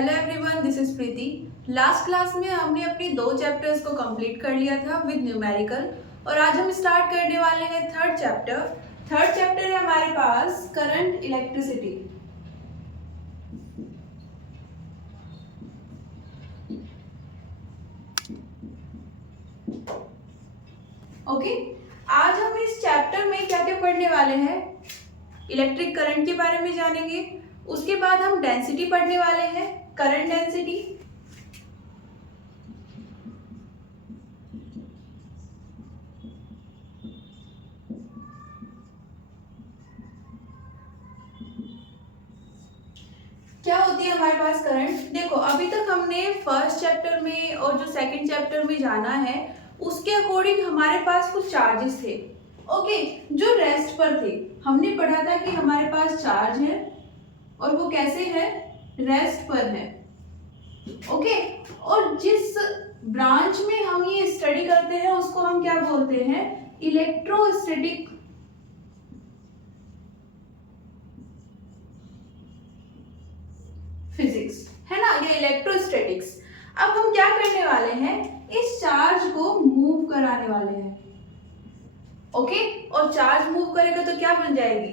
Hello everyone, this is Preeti. Last class में हमने अपनी 2 चैप्टर्स को कंप्लीट कर लिया था विद न्यूमेरिकल और आज हम स्टार्ट करने वाले हैं थर्ड चैप्टर। थर्ड चैप्टर है हमारे पास करंट इलेक्ट्रिसिटी। ओके, आज हम इस चैप्टर में क्या क्या पढ़ने वाले हैं। इलेक्ट्रिक करंट के बारे में जानेंगे, उसके बाद हम डेंसिटी पढ़ने वाले हैं, करंट डेंसिटी। क्या होती है हमारे पास करंट। देखो, अभी तक हमने फर्स्ट चैप्टर में और जो सेकंड चैप्टर में जाना है उसके अकॉर्डिंग हमारे पास कुछ चार्जेस थे। ओके, जो रेस्ट पर थे हमने पढ़ा था कि हमारे पास चार्ज है और वो कैसे है, रेस्ट पर है। ओके, और जिस ब्रांच में हम ये स्टडी करते हैं उसको हम क्या बोलते हैं, इलेक्ट्रोस्टैटिक फिजिक्स, है ना, ये इलेक्ट्रोस्टैटिक्स। अब हम क्या करने वाले हैं, इस चार्ज को मूव कराने वाले हैं। ओके, और चार्ज मूव करेगा तो क्या बन जाएगी,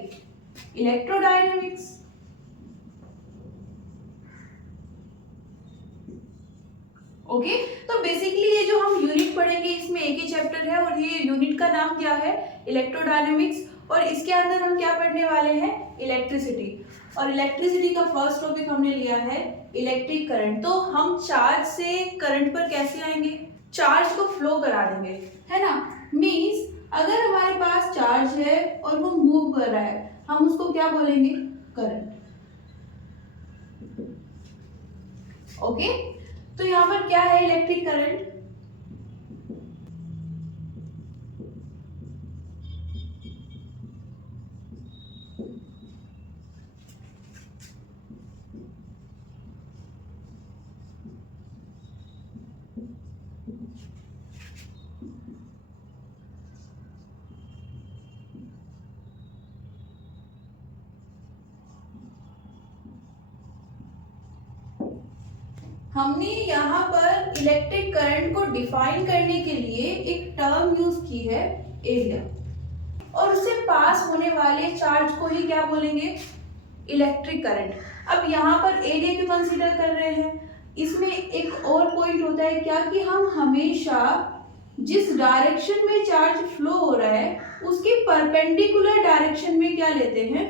इलेक्ट्रोडायनेमिक्स। ओके, तो बेसिकली ये जो हम यूनिट पढ़ेंगे इसमें एक ही चैप्टर है और ये यूनिट का नाम क्या है, इलेक्ट्रोडायनेमिक्स। और इसके अंदर हम क्या पढ़ने वाले हैं, इलेक्ट्रिसिटी। और इलेक्ट्रिसिटी का फर्स्ट टॉपिक हमने लिया है इलेक्ट्रिक करंट। तो हम चार्ज से करंट पर कैसे आएंगे, चार्ज को फ्लो करा देंगे, है ना। मींस अगर हमारे पास चार्ज है और वो मूव कर रहा है, हम उसको क्या बोलेंगे, करंट। ओके, तो यहाँ पर क्या है, इलेक्ट्रिक करंट। हमने यहाँ पर इलेक्ट्रिक करंट को डिफाइन करने के लिए एक टर्म यूज की है, एरिया। और उससे पास होने वाले चार्ज को ही क्या बोलेंगे, इलेक्ट्रिक करंट। अब यहाँ पर एरिया क्यों कंसीडर कर रहे हैं, इसमें एक और पॉइंट होता है क्या, कि हम हमेशा जिस डायरेक्शन में चार्ज फ्लो हो रहा है उसके परपेंडिकुलर डायरेक्शन में क्या लेते हैं,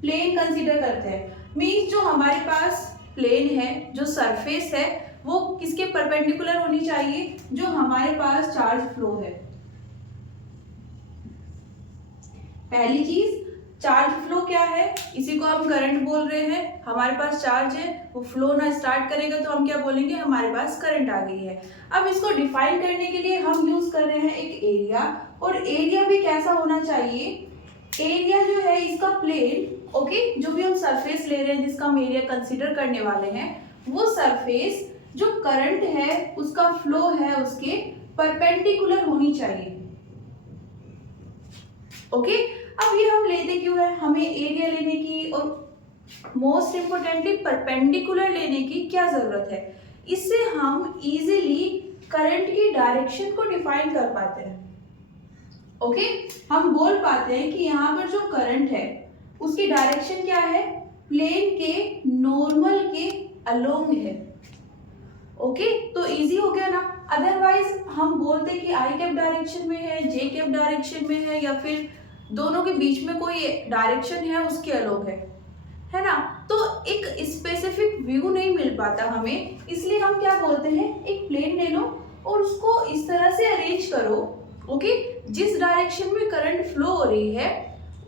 प्लेन कंसीडर करते हैं। मीन्स जो हमारे पास प्लेन है, जो सरफेस है, वो किसके परपेंडिकुलर होनी चाहिए, जो हमारे पास चार्ज फ्लो है। पहली चीज, चार्ज फ्लो क्या है, इसी को हम करंट बोल रहे हैं। हमारे पास चार्ज है, वो फ्लो ना स्टार्ट करेगा तो हम क्या बोलेंगे, हमारे पास करंट आ गई है। अब इसको डिफाइन करने के लिए हम यूज कर रहे हैं एक एरिया, और एरिया भी कैसा होना चाहिए, एरिया जो है इसका प्लेन। ओके, जो भी हम सरफेस ले रहे हैं जिसका हम एरिया कंसीडर करने वाले हैं, वो सरफेस जो करंट है उसका फ्लो है उसके परपेंडिकुलर होनी चाहिए। ओके, अब ये हम लेते क्यों है, हमें एरिया लेने की और मोस्ट इंपोर्टेंटली परपेंडिकुलर लेने की क्या जरूरत है, इससे हम इजीली करंट की डायरेक्शन को डिफाइन कर पाते हैं। ओके, हम बोल पाते हैं कि यहाँ पर जो करंट है उसकी डायरेक्शन क्या है, प्लेन के नॉर्मल के अलोंग है। ओके, तो इजी हो गया ना। अदरवाइज हम बोलते कि आई कैप डायरेक्शन में है, जे कैप डायरेक्शन में है, या फिर दोनों के बीच में कोई डायरेक्शन है उसके अलोंग है ना, तो एक स्पेसिफिक व्यू नहीं मिल पाता हमें। इसलिए हम क्या बोलते हैं, एक प्लेन ले लो और उसको इस तरह से अरेंज करो, ओके, जिस डायरेक्शन में करंट फ्लो हो रही है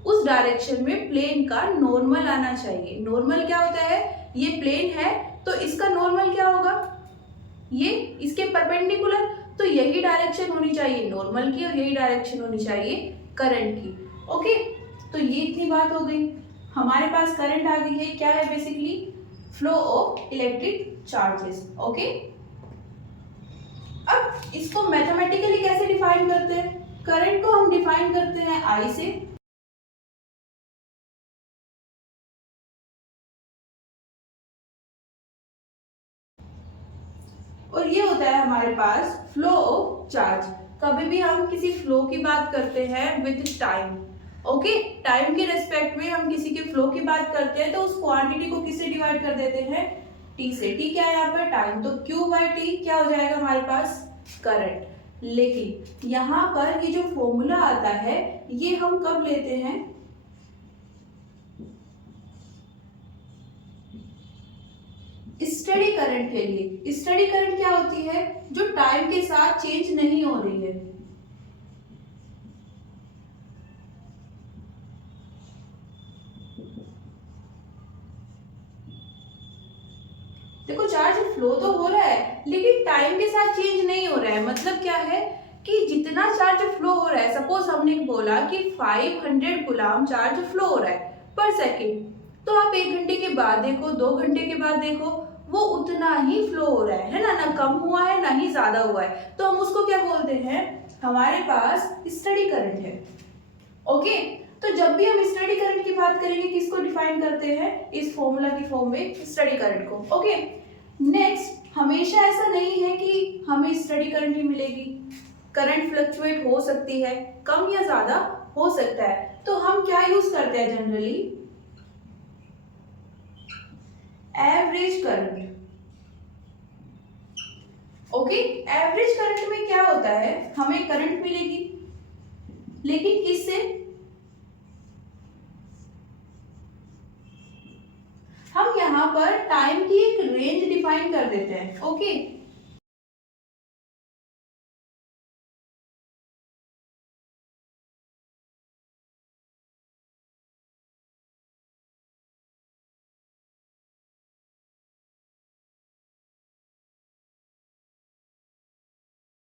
उस डायरेक्शन में प्लेन का नॉर्मल आना चाहिए। नॉर्मल क्या होता है, ये प्लेन है तो इसका नॉर्मल क्या होगा, ये इसके परपेंडिकुलर। तो यही डायरेक्शन होनी चाहिए नॉर्मल की और यही डायरेक्शन होनी चाहिए करंट की। ओके, तो ये इतनी बात हो गई। हमारे पास करंट आ गई है, क्या है basically, flow of electric charges. Okay, अब इसको मैथमेटिकली कैसे डिफाइन करते हैं, करंट को हम डिफाइन करते हैं आई से। और ये होता है हमारे पास फ्लो ऑफ चार्ज। कभी भी हम किसी फ्लो की बात करते हैं विद टाइम, ओके, टाइम के रेस्पेक्ट में हम किसी के फ्लो की बात करते हैं तो उस क्वांटिटी को किससे डिवाइड कर देते हैं, टी से। टी क्या है यहाँ पर, टाइम, तो Q बाई टी क्या हो जाएगा हमारे पास, करंट। लेकिन यहाँ पर ये जो फॉर्मूला आता है ये हम कब लेते हैं, स्टडी करंट के लिए। स्टडी करंट क्या होती है, जो टाइम के साथ चेंज नहीं हो रही है। देखो चार्ज फ्लो तो हो रहा है लेकिन टाइम के साथ चेंज नहीं हो रहा है। मतलब क्या है कि जितना चार्ज फ्लो हो रहा है, सपोज हमने बोला कि 500 गुलाम चार्ज फ्लो हो रहा है पर सेकेंड, तो आप 1 घंटे के बाद देखो, 2 घंटे के बाद देखो, वो उतना ही फ्लो हो रहा है ना, ना कम हुआ है ना ही ज्यादा हुआ है। तो हम उसको क्या बोलते हैं, हमारे पास स्टडी करंट है। ओके, तो जब भी हम स्टडी करंट की बात करेंगे किसको डिफाइन करते हैं, इस फॉर्मूला की फॉर्म में स्टडी करंट को। ओके, नेक्स्ट, हमेशा ऐसा नहीं है कि हमें स्टडी करंट ही मिलेगी, करंट फ्लक्चुएट हो सकती है, कम या ज्यादा हो सकता है। तो हम क्या यूज करते हैं generally, average current. Okay, average current में क्या होता है, हमें करंट मिलेगी लेकिन किससे, हम यहाँ पर टाइम की एक रेंज डिफाइन कर देते हैं। ओके,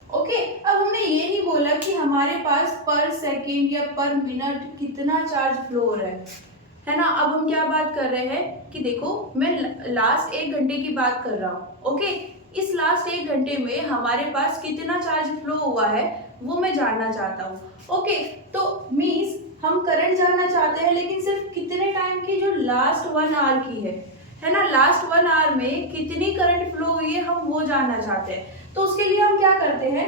ओके, अब हमने ये नहीं बोला कि हमारे पास पर सेकेंड या पर मिनट कितना चार्ज फ्लो हो रहा है ना। अब हम क्या बात कर रहे हैं कि देखो मैं लास्ट 1 घंटे की बात कर रहा हूँ। ओके, इस लास्ट 1 घंटे में हमारे पास कितना चार्ज फ्लो हुआ है वो मैं जानना चाहता हूँ। ओके, तो मीन्स हम करंट जानना चाहते हैं लेकिन सिर्फ कितने टाइम की, जो लास्ट 1 आवर की है ना, लास्ट 1 आवर में कितनी करंट फ्लो हुई है हम वो जानना चाहते हैं। तो उसके लिए हम क्या करते हैं,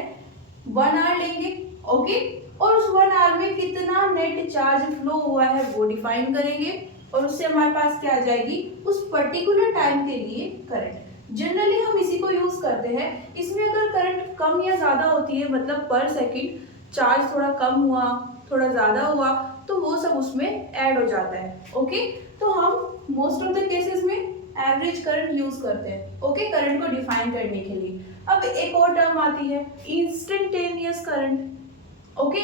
1 आवर लेंगे, ओके, और उस 1 आवर में कितना नेट चार्ज फ्लो हुआ है वो डिफाइन करेंगे और उससे हमारे पास क्या आ जाएगी, उस पर्टिकुलर टाइम के लिए करंट। जनरली हम इसी को यूज करते हैं। इसमें अगर करंट कम या ज्यादा होती है, मतलब पर सेकंड चार्ज थोड़ा कम हुआ, थोड़ा ज्यादा हुआ, तो वो सब उसमें ऐड हो जाता है। ओके, तो हम मोस्ट ऑफ द केसेस में एवरेज करंट यूज करते हैं, ओके, करंट को डिफाइन करने के लिए। अब एक और टर्म आती है इंस्टेंटेनियस करंट। ओके,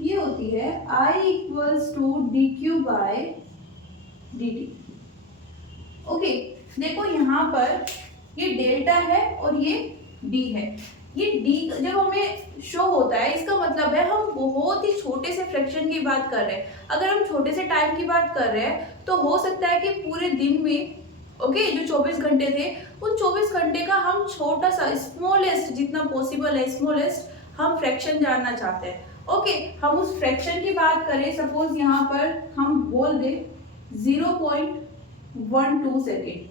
ये होती है I equals to D Q by D T. Okay, देखो यहाँ पर ये डेल्टा है और ये डी है। ये डी जब हमें शो होता है इसका मतलब है हम बहुत ही छोटे से फ्रैक्शन की बात कर रहे हैं। अगर हम छोटे से टाइम की बात कर रहे हैं तो हो सकता है कि पूरे दिन में, ओके, जो 24 घंटे थे उन 24 घंटे का हम छोटा सा स्मॉलेस्ट, जितना पॉसिबल है स्मॉलेस्ट, हम फ्रैक्शन जानना चाहते हैं। ओके, हम उस फ्रैक्शन की बात करें, सपोज यहाँ पर हम बोल दें 0.12 सेकेंड।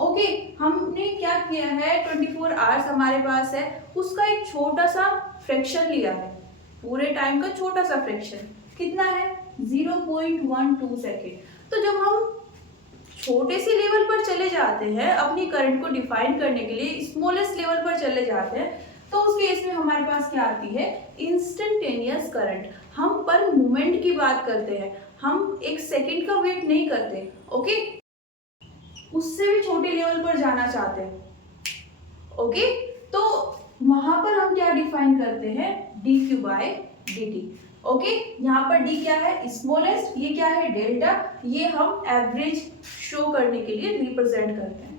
ओके, हमने क्या किया है, 24 आवर्स हमारे पास है, उसका एक छोटा सा फ्रैक्शन लिया है, पूरे टाइम का छोटा सा फ्रैक्शन कितना है, 0.12 सेकेंड। तो जब हम छोटे से लेवल पर चले जाते हैं अपनी करंट को डिफाइन करने के लिए, स्मॉलेस्ट लेवल पर चले जाते हैं, तो उस केस में हमारे पास क्या आती है, इंस्टेंटेनियस करंट। हम पर मोमेंट की बात करते हैं, हम 1 सेकेंड का वेट नहीं करते। ओके, उससे भी छोटे लेवल पर जाना चाहते हैं। ओके, तो वहां पर हम क्या डिफाइन करते हैं, D Q by D T. Okay, यहाँ पर डी क्या है, स्मॉलेस्ट, ये क्या है, डेल्टा, ये हम एवरेज शो करने के लिए रिप्रेजेंट करते हैं।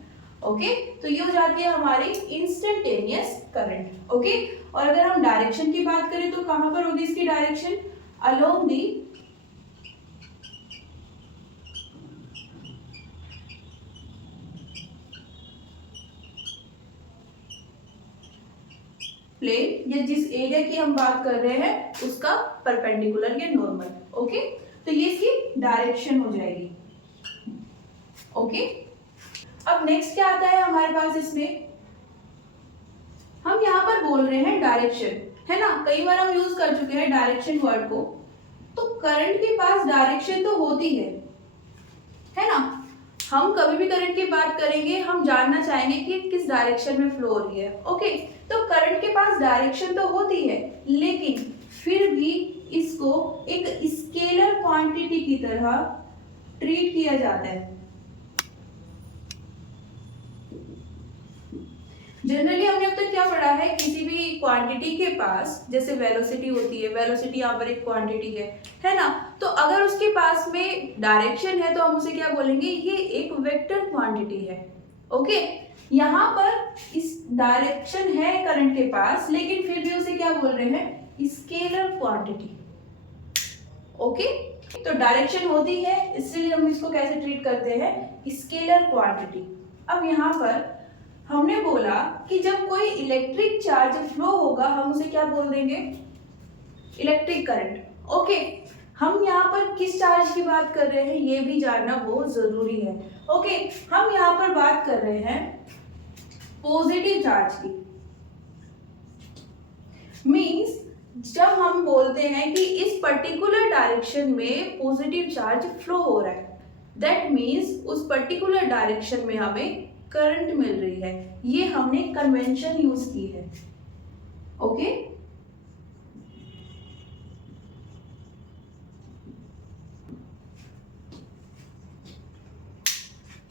ओके, तो ये हो जाती है हमारी इंस्टेंटेनियस करंट। ओके, और अगर हम डायरेक्शन की बात करें तो कहां पर होगी इसकी डायरेक्शन, अलोंग दी प्लेन या जिस एरिया की हम बात कर रहे हैं उसका परपेंडिकुलर या नॉर्मल। ओके, तो ये इसकी डायरेक्शन हो जाएगी। ओके, अब नेक्स्ट क्या आता है हमारे पास इसमें, हम यहाँ पर बोल रहे हैं डायरेक्शन, है ना, कई बार हम यूज कर चुके हैं डायरेक्शन वर्ड को। तो करंट के पास डायरेक्शन तो होती है ना, हम कभी भी करंट की बात करेंगे हम जानना चाहेंगे कि किस डायरेक्शन में फ्लो हो रही है। ओके, तो करंट के पास डायरेक्शन तो होती है, लेकिन फिर भी इसको एक स्केलर क्वांटिटी की तरह ट्रीट किया जाता है। जनरली हमने अब तक क्या पढ़ा है, किसी भी क्वांटिटी के पास जैसे वेलोसिटी होती है, वेलोसिटी यहाँ पर एक क्वांटिटी है ना, तो अगर उसके पास में डायरेक्शन है तो हम उसे क्या बोलेंगे, ये एक वेक्टर क्वांटिटी है। ओके, यहाँ पर इस डायरेक्शन है करंट के पास, लेकिन फिर भी उसे क्या बोल रहे हैं, स्केलर क्वांटिटी। ओके, तो डायरेक्शन होती है इसलिए हम इसको कैसे ट्रीट करते हैं, स्केलर क्वांटिटी। अब यहाँ पर हमने बोला कि जब कोई इलेक्ट्रिक चार्ज फ्लो होगा हम उसे क्या बोल देंगे, इलेक्ट्रिक करंट। ओके, हम यहाँ पर किस चार्ज की बात कर रहे हैं ये भी जानना बहुत जरूरी है। ओके, हम यहाँ पर बात कर रहे हैं पॉजिटिव चार्ज की। मींस जब हम बोलते हैं कि इस पर्टिकुलर डायरेक्शन में पॉजिटिव चार्ज फ्लो हो रहा है, दैट मींस उस पर्टिकुलर डायरेक्शन में हमें करंट मिल रही है। ये हमने कन्वेंशन यूज की है। ओके,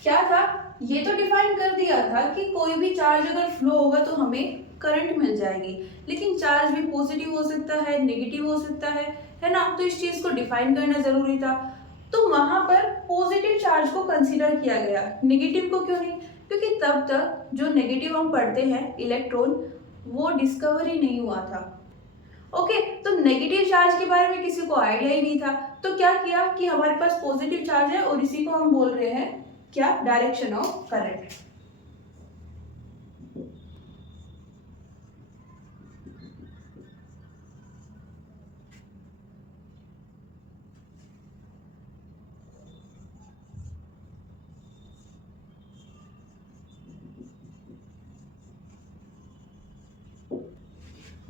क्या था, ये तो डिफाइन कर दिया था कि कोई भी चार्ज अगर फ्लो होगा तो हमें करंट मिल जाएगी, लेकिन चार्ज भी पॉजिटिव हो सकता है, नेगेटिव हो सकता है ना, तो इस चीज को डिफाइन करना जरूरी था। तो वहां पर पॉजिटिव चार्ज को कंसीडर किया गया, नेगेटिव को क्यों नहीं, क्योंकि तब तक जो नेगेटिव हम पढ़ते हैं इलेक्ट्रॉन, वो डिस्कवर ही नहीं हुआ था। ओके, तो नेगेटिव चार्ज के बारे में किसी को आइडिया ही नहीं था, तो क्या किया कि हमारे पास पॉजिटिव चार्ज है और इसी को हम बोल रहे हैं क्या, डायरेक्शन ऑफ करंट।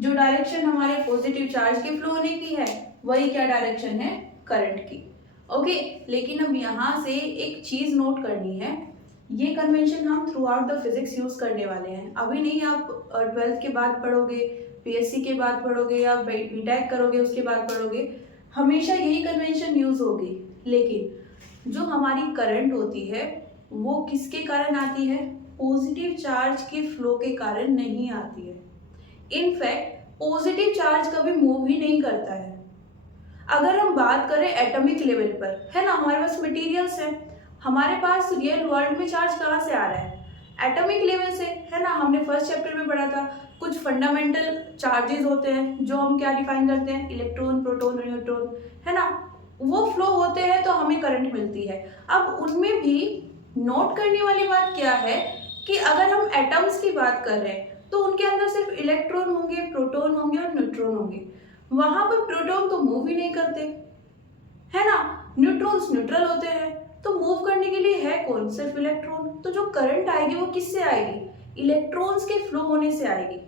जो डायरेक्शन हमारे पॉजिटिव चार्ज के फ्लो होने की है वही क्या डायरेक्शन है, करंट की। ओके, लेकिन अब यहाँ से एक चीज नोट करनी है, ये कन्वेंशन हम through out the physics use करने वाले हैं। अभी नहीं, आप 12th के बाद पढ़ोगे, पीएससी के बाद पढ़ोगे या बीटेक करोगे उसके बाद पढ़ोगे, हमेशा यही कन्वेंशन यूज होगी। लेकिन जो हमारी करंट होती है वो किसके कारण आती है, पॉजिटिव चार्ज के फ्लो के कारण नहीं आती है। इनफैक्ट पॉजिटिव चार्ज कभी मूव ही नहीं करता है। अगर हम बात करें एटॉमिक लेवल पर, है ना, हमारे पास मटेरियल्स हैं, हमारे पास रियल वर्ल्ड में चार्ज कहाँ से आ रहा है, एटॉमिक लेवल से, है ना। हमने फर्स्ट चैप्टर में पढ़ा था कुछ फंडामेंटल चार्जेस होते हैं जो हम क्या डिफाइन करते हैं, इलेक्ट्रॉन, प्रोटॉन, न्यूट्रॉन, है ना, वो फ्लो होते हैं तो हमें करंट मिलती है। अब उनमें भी नोट करने वाली बात क्या है कि अगर हम एटम्स की बात कर रहे हैं तो उनके अंदर सिर्फ इलेक्ट्रॉन होंगे, प्रोटॉन होंगे और न्यूट्रॉन होंगे। वहां पर प्रोटॉन तो मूव ही नहीं करते, है ना, न्यूट्रॉन्स न्यूट्रल होते हैं, तो मूव करने के लिए है कौन, सिर्फ इलेक्ट्रॉन। तो जो करंट आएगी वो किससे आएगी, इलेक्ट्रॉन्स के फ्लो होने से आएगी।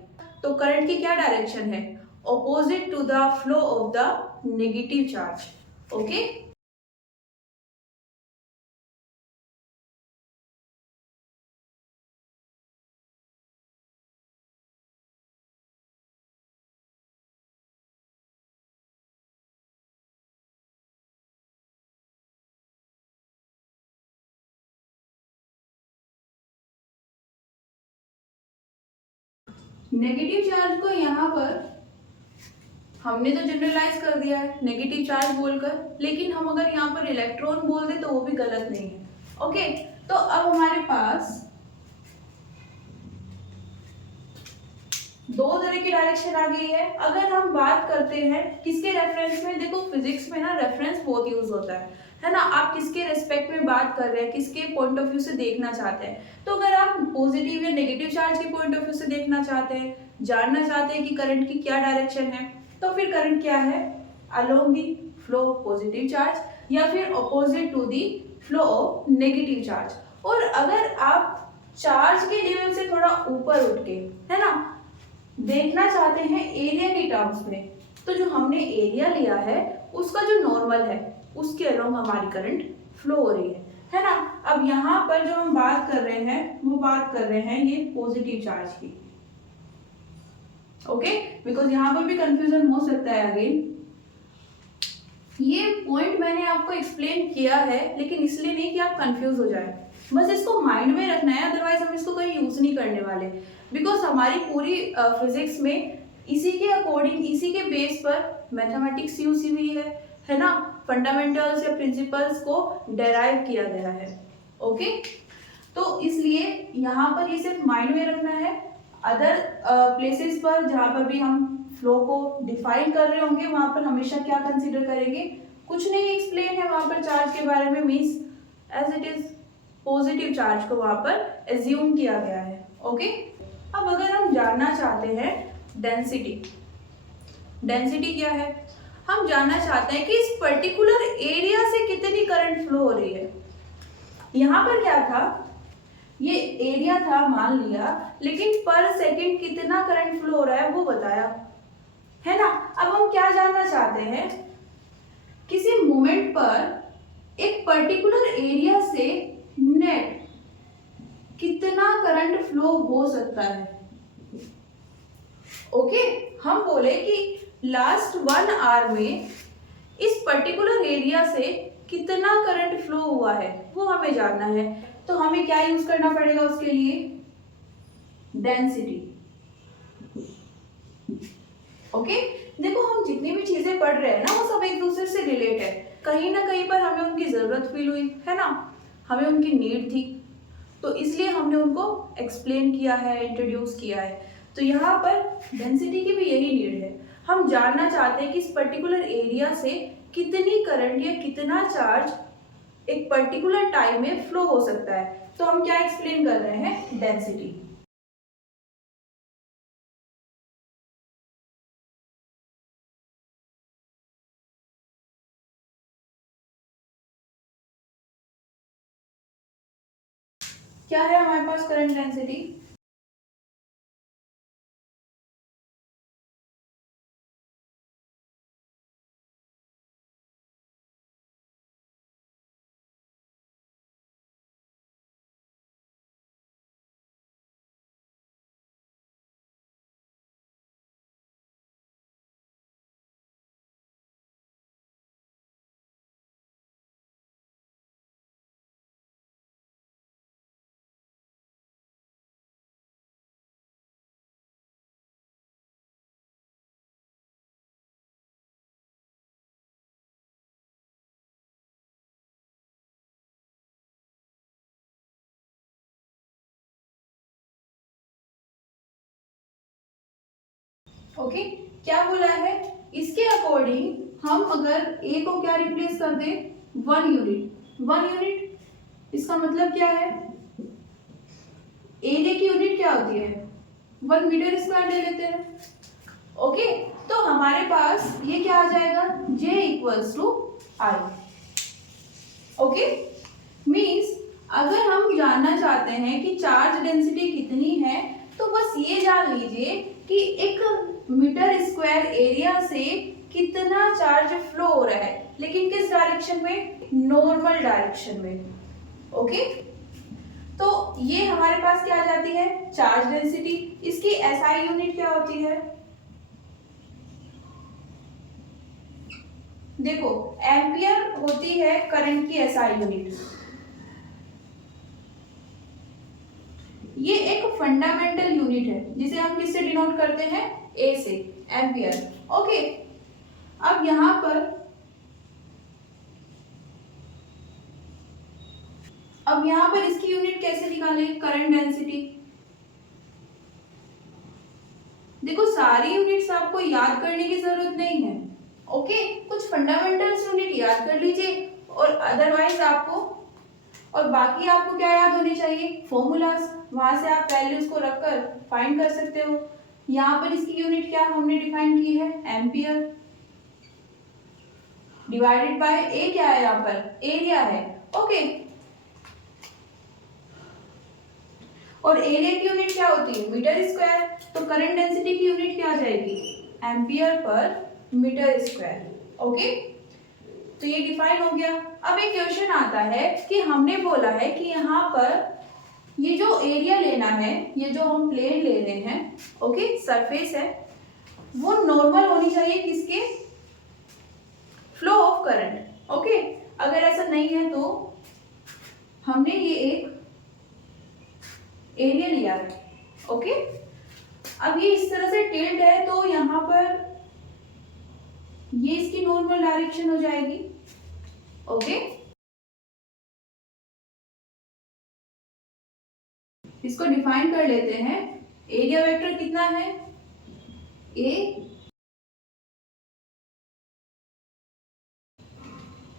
तो करंट की क्या डायरेक्शन है, opposite to the flow of the negative charge. Okay, negative charge को यहाँ पर हमने तो जनरलाइज कर दिया है नेगेटिव चार्ज बोलकर, लेकिन हम अगर यहाँ पर इलेक्ट्रॉन बोल दे तो वो भी गलत नहीं है। ओके, तो अब हमारे पास दो तरह की डायरेक्शन आ गई है। अगर हम बात करते हैं किसके रेफरेंस में, देखो फिजिक्स में ना रेफरेंस बहुत यूज होता है ना, आप किसके रेस्पेक्ट में बात कर रहे हैं, किसके पॉइंट ऑफ व्यू से देखना चाहते हैं। तो अगर आप पॉजिटिव या नेगेटिव चार्ज के पॉइंट ऑफ व्यू से देखना चाहते हैं जानना चाहते हैं कि करंट की क्या डायरेक्शन है, तो फिर करंट क्या है, along the flow of positive charge या फिर opposite to the flow of negative charge. और अगर आप चार्ज के लेवल से थोड़ा ऊपर उठ के, है ना, देखना चाहते हैं एरिया के टर्म्स में, तो जो हमने एरिया लिया है उसका जो नॉर्मल है उसके अलोंग हमारी करंट फ्लो हो रही है ना। अब यहाँ पर जो हम बात कर रहे हैं वो बात कर रहे हैं ये पॉजिटिव चार्ज की, ओके, बिकॉज यहाँ पर भी कंफ्यूजन हो सकता है अगेन। ये पॉइंट मैंने आपको एक्सप्लेन किया है लेकिन इसलिए नहीं कि आप कंफ्यूज हो जाए, बस इसको माइंड में रखना है, अदरवाइज हम इसको कहीं यूज नहीं करने वाले, बिकॉज हमारी पूरी फिजिक्स में इसी के अकॉर्डिंग, इसी के बेस पर मैथमेटिक्स यूज हुई है ना, फंडामेंटल्स या प्रिंसिपल्स को डेराइव किया गया है, ओके। तो इसलिए यहाँ पर ये सिर्फ माइंड में रखना है। अदर प्लेसेस पर जहाँ पर भी हम फ्लो को डिफाइन कर रहे होंगे वहां पर हमेशा क्या कंसीडर करेंगे, कुछ नहीं एक्सप्लेन है वहां पर चार्ज के बारे में, means as it is positive charge को वहां पर एज्यूम किया गया है, ओके। अब अगर हम जानना चाहते हैं डेंसिटी, डेंसिटी क्या है, हम जानना चाहते हैं कि इस पर्टिकुलर एरिया से कितनी करंट फ्लो हो रही है। यहाँ पर क्या था, ये एरिया था मान लिया, लेकिन पर सेकंड कितना करंट फ्लो हो रहा है वो बताया, है ना। अब हम क्या जानना चाहते हैं, किसी मोमेंट पर एक पर्टिकुलर एरिया से नेट कितना करंट फ्लो हो सकता है, ओके। हम बोले कि लास्ट 1 आवर में इस पर्टिकुलर एरिया से कितना करंट फ्लो हुआ है वो हमें जानना है, तो हमें क्या यूज करना पड़ेगा उसके लिए, डेंसिटी, ओके। देखो हम जितनी भी चीजें पढ़ रहे हैं ना वो सब एक दूसरे से रिलेट है, कहीं ना कहीं पर हमें उनकी जरूरत फील हुई है ना, हमें उनकी नीड थी, तो इसलिए हमने उनको एक्सप्लेन किया है, इंट्रोड्यूस किया है। तो यहाँ पर डेंसिटी की भी यही नीड है, हम जानना चाहते हैं कि इस पर्टिकुलर एरिया से कितनी करंट या कितना चार्ज एक पर्टिकुलर टाइम में फ्लो हो सकता है, तो हम क्या एक्सप्लेन कर रहे हैं, डेंसिटी। क्या है हमारे पास करंट डेंसिटी, ओके। क्या बोला है, इसके अकॉर्डिंग हम अगर ए को क्या रिप्लेस कर दे, 1 यूनिट, 1 यूनिट, इसका मतलब क्या है, एरिया की यूनिट क्या होती है, 1 मीटर स्क्वायर ले लेते हैं, ओके। तो हमारे पास ये क्या आ जाएगा, J equals to I, okay. Means अगर हम जानना चाहते हैं कि चार्ज डेंसिटी कितनी है, तो बस ये जान लीजिए कि एक मीटर स्क्वायर एरिया से कितना चार्ज फ्लो हो रहा है, लेकिन किस डायरेक्शन में, नॉर्मल डायरेक्शन में, ओके। तो ये हमारे पास क्या आ जाती है, चार्ज डेंसिटी। इसकी एसआई यूनिट क्या होती है, देखो एम्पियर होती है करंट की एसआई यूनिट, ये एक फंडामेंटल यूनिट है जिसे हम किससे डिनोट करते हैं, ए से, एम्पियर, ओके। अब यहां पर इसकी यूनिट कैसे निकाले, करंट डेंसिटी। देखो सारी यूनिट्स आपको याद करने की जरूरत नहीं है, ओके। कुछ फंडामेंटल्स यूनिट याद कर लीजिए और अदरवाइज आपको, और बाकी आपको क्या याद होनी चाहिए, फॉर्मूलाज, वहां से आप वैल्यूज को रखकर फाइंड कर सकते हो यहाँ पर इसकी यूनिट क्या हमने डिफाइन की है, एम्पियर, डिवाइडेड बाय ए क्या है यहाँ पर, एरिया है। ओके, और एरिया की यूनिट क्या होती है, मीटर स्क्वायर। तो करंट डेंसिटी की यूनिट क्या आ जाएगी, ampere per metre square. Okay, तो ये डिफाइन हो गया। अब एक क्वेश्चन आता है कि हमने बोला है कि यहाँ पर ये जो एरिया लेना है, ये जो हम प्लेन ले रहे हैं, ओके, सरफेस है, वो नॉर्मल होनी चाहिए किसके, फ्लो ऑफ करंट। ओके, अगर ऐसा नहीं है तो हमने ये एक एरिया लिया है। ओके, अब ये इस तरह से टिल्ट है तो यहाँ पर ये इसकी नॉर्मल डायरेक्शन हो जाएगी। ओके, इसको डिफाइन कर लेते हैं। एरिया वेक्टर कितना है, ए,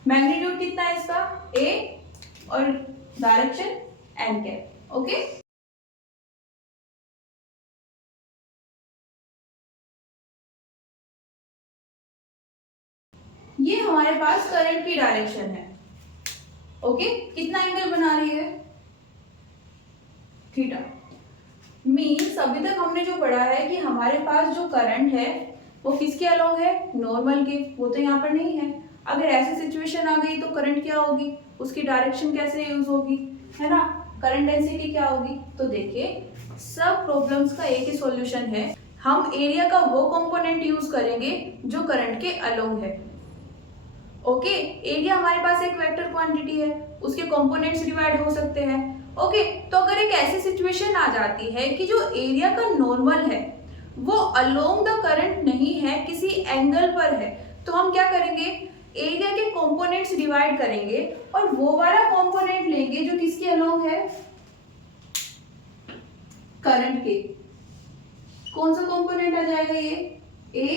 मैग्नीट्यूड कितना है इसका, ए, और डायरेक्शन एन कैप। ओके, ये हमारे पास करंट की डायरेक्शन है। ओके, कितना एंगल बना रही है, थीटा। मीन्स अभी तक हमने जो पढ़ा है कि हमारे पास जो करंट है वो किसके अलोंग है, नॉर्मल के, वो तो यहाँ पर नहीं है। अगर ऐसी सिचुएशन आ गई तो करंट क्या होगी, उसकी डायरेक्शन कैसे यूज होगी, है ना, करंट डेंसिटी क्या होगी। तो देखिए, सब प्रॉब्लम्स का एक ही सॉल्यूशन है, हम एरिया का वो कंपोनेंट यूज करेंगे जो करंट के अलोंग है। ओके, एरिया हमारे पास एक वेक्टर क्वांटिटी है, उसके कंपोनेंट्स डिवाइड हो सकते हैं। ओके, तो अगर एक ऐसी सिचुएशन आ जाती है कि जो एरिया का नॉर्मल है वो अलोंग द करंट नहीं है, किसी एंगल पर है, तो हम क्या करेंगे, एरिया के कंपोनेंट्स डिवाइड करेंगे और वो वाला कंपोनेंट लेंगे जो किसके अलोंग है, करंट के। कौन सा कंपोनेंट आ जाएगा ये, ए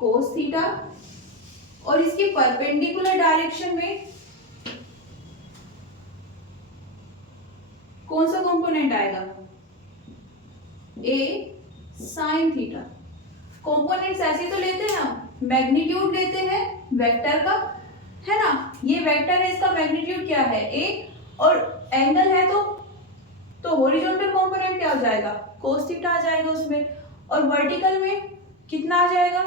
कोस थीटा, और इसकी परपेंडिकुलर डायरेक्शन में कौन सा कंपोनेंट आएगा, ए साइन थीटा। कंपोनेंट्स ऐसे तो लेते हैं हम, मैग्नीट्यूड लेते हैं वेक्टर का, है ना, ये वेक्टर है, इसका मैग्नीट्यूड क्या है, ए, और एंगल है तो हॉरिजॉन्टल कंपोनेंट क्या हो जाएगा, कोस थीटा आ जाएगा उसमें, और वर्टिकल में कितना आ जाएगा,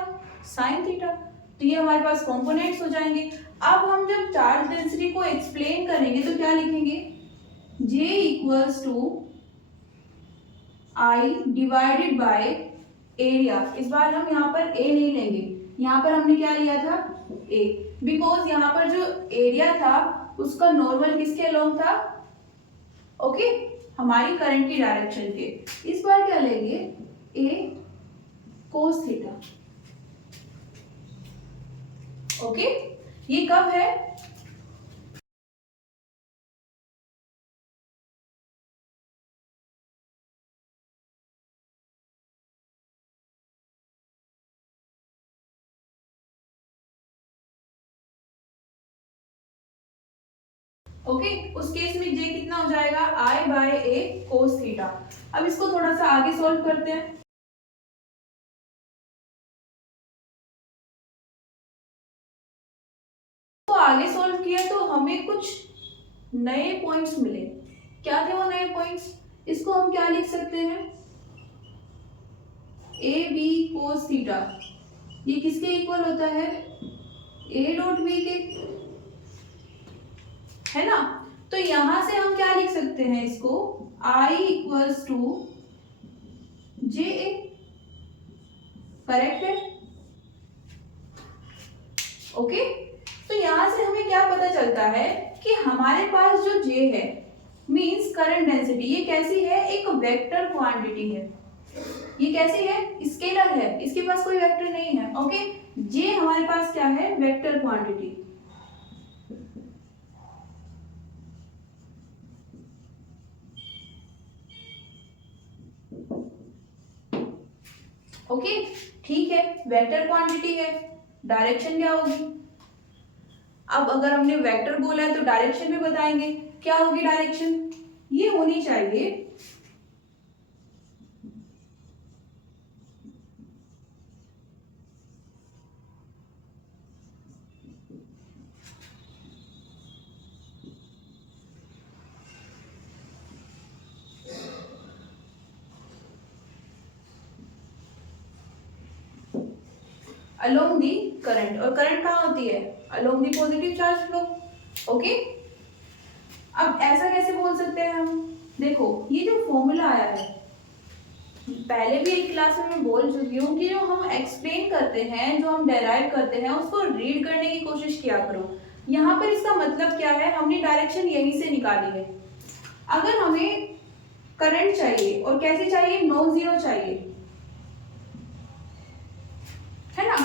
साइन थीटा। तो ये हमारे पास कंपोनेंट्स हो जाएंगे। अब हम जब चार्ज डेंसिटी को एक्सप्लेन करेंगे तो क्या लिखेंगे, J equals to I divided by area. इस बार हम यहाँ पर A नहीं लेंगे, यहाँ पर हमने क्या लिया था, A, बिकॉज यहाँ पर जो एरिया था उसका नॉर्मल किसके अलोंग था, ओके, हमारी करंट की डायरेक्शन के। इस बार क्या लेंगे, A कोस थीटा। ओके, ये कब है, ओके, उस केस में J कितना हो जाएगा, I by A cos theta. अब इसको थोड़ा सा आगे सॉल्व करते हैं। तो आगे सॉल्व किया तो हमें कुछ नए पॉइंट्स मिले। क्या थे वो नए पॉइंट्स, इसको हम क्या लिख सकते हैं, ए बी कोस थीटा, ये किसके इक्वल होता है, ए डॉट बी के, है ना। तो यहां से हम क्या लिख सकते हैं इसको, I equals to J A, correct है। ओके, तो यहां से हमें क्या पता चलता है कि हमारे पास जो J है मींस करंट डेंसिटी, ये कैसी है, एक वेक्टर क्वांटिटी है। ये कैसी है, स्केलर है, इसके पास कोई वेक्टर नहीं है। ओके, J हमारे पास क्या है, वेक्टर क्वांटिटी। ओके, ठीक है, वेक्टर क्वांटिटी है, डायरेक्शन क्या होगी। अब अगर हमने वेक्टर बोला है तो डायरेक्शन भी बताएंगे, क्या होगी डायरेक्शन, ये होनी चाहिए अलोंग दी करंट, और करंट कहाँ होती है? Along the positive charge flow. Okay, अब ऐसा कैसे बोल सकते हैं हम? देखो ये जो फॉर्मूला आया है, पहले भी एक क्लास में मैं बोल चुकी हूँ कि जो हम एक्सप्लेन करते हैं, जो हम डेराइव करते हैं, उसको रीड करने की कोशिश किया करो। यहाँ पर इसका मतलब क्या है? हमने डायरेक्शन यहीं से निकाली है। अगर हमें करंट चाहिए और कैसे चाहिए? नॉन जीरो चाहिए, है ना।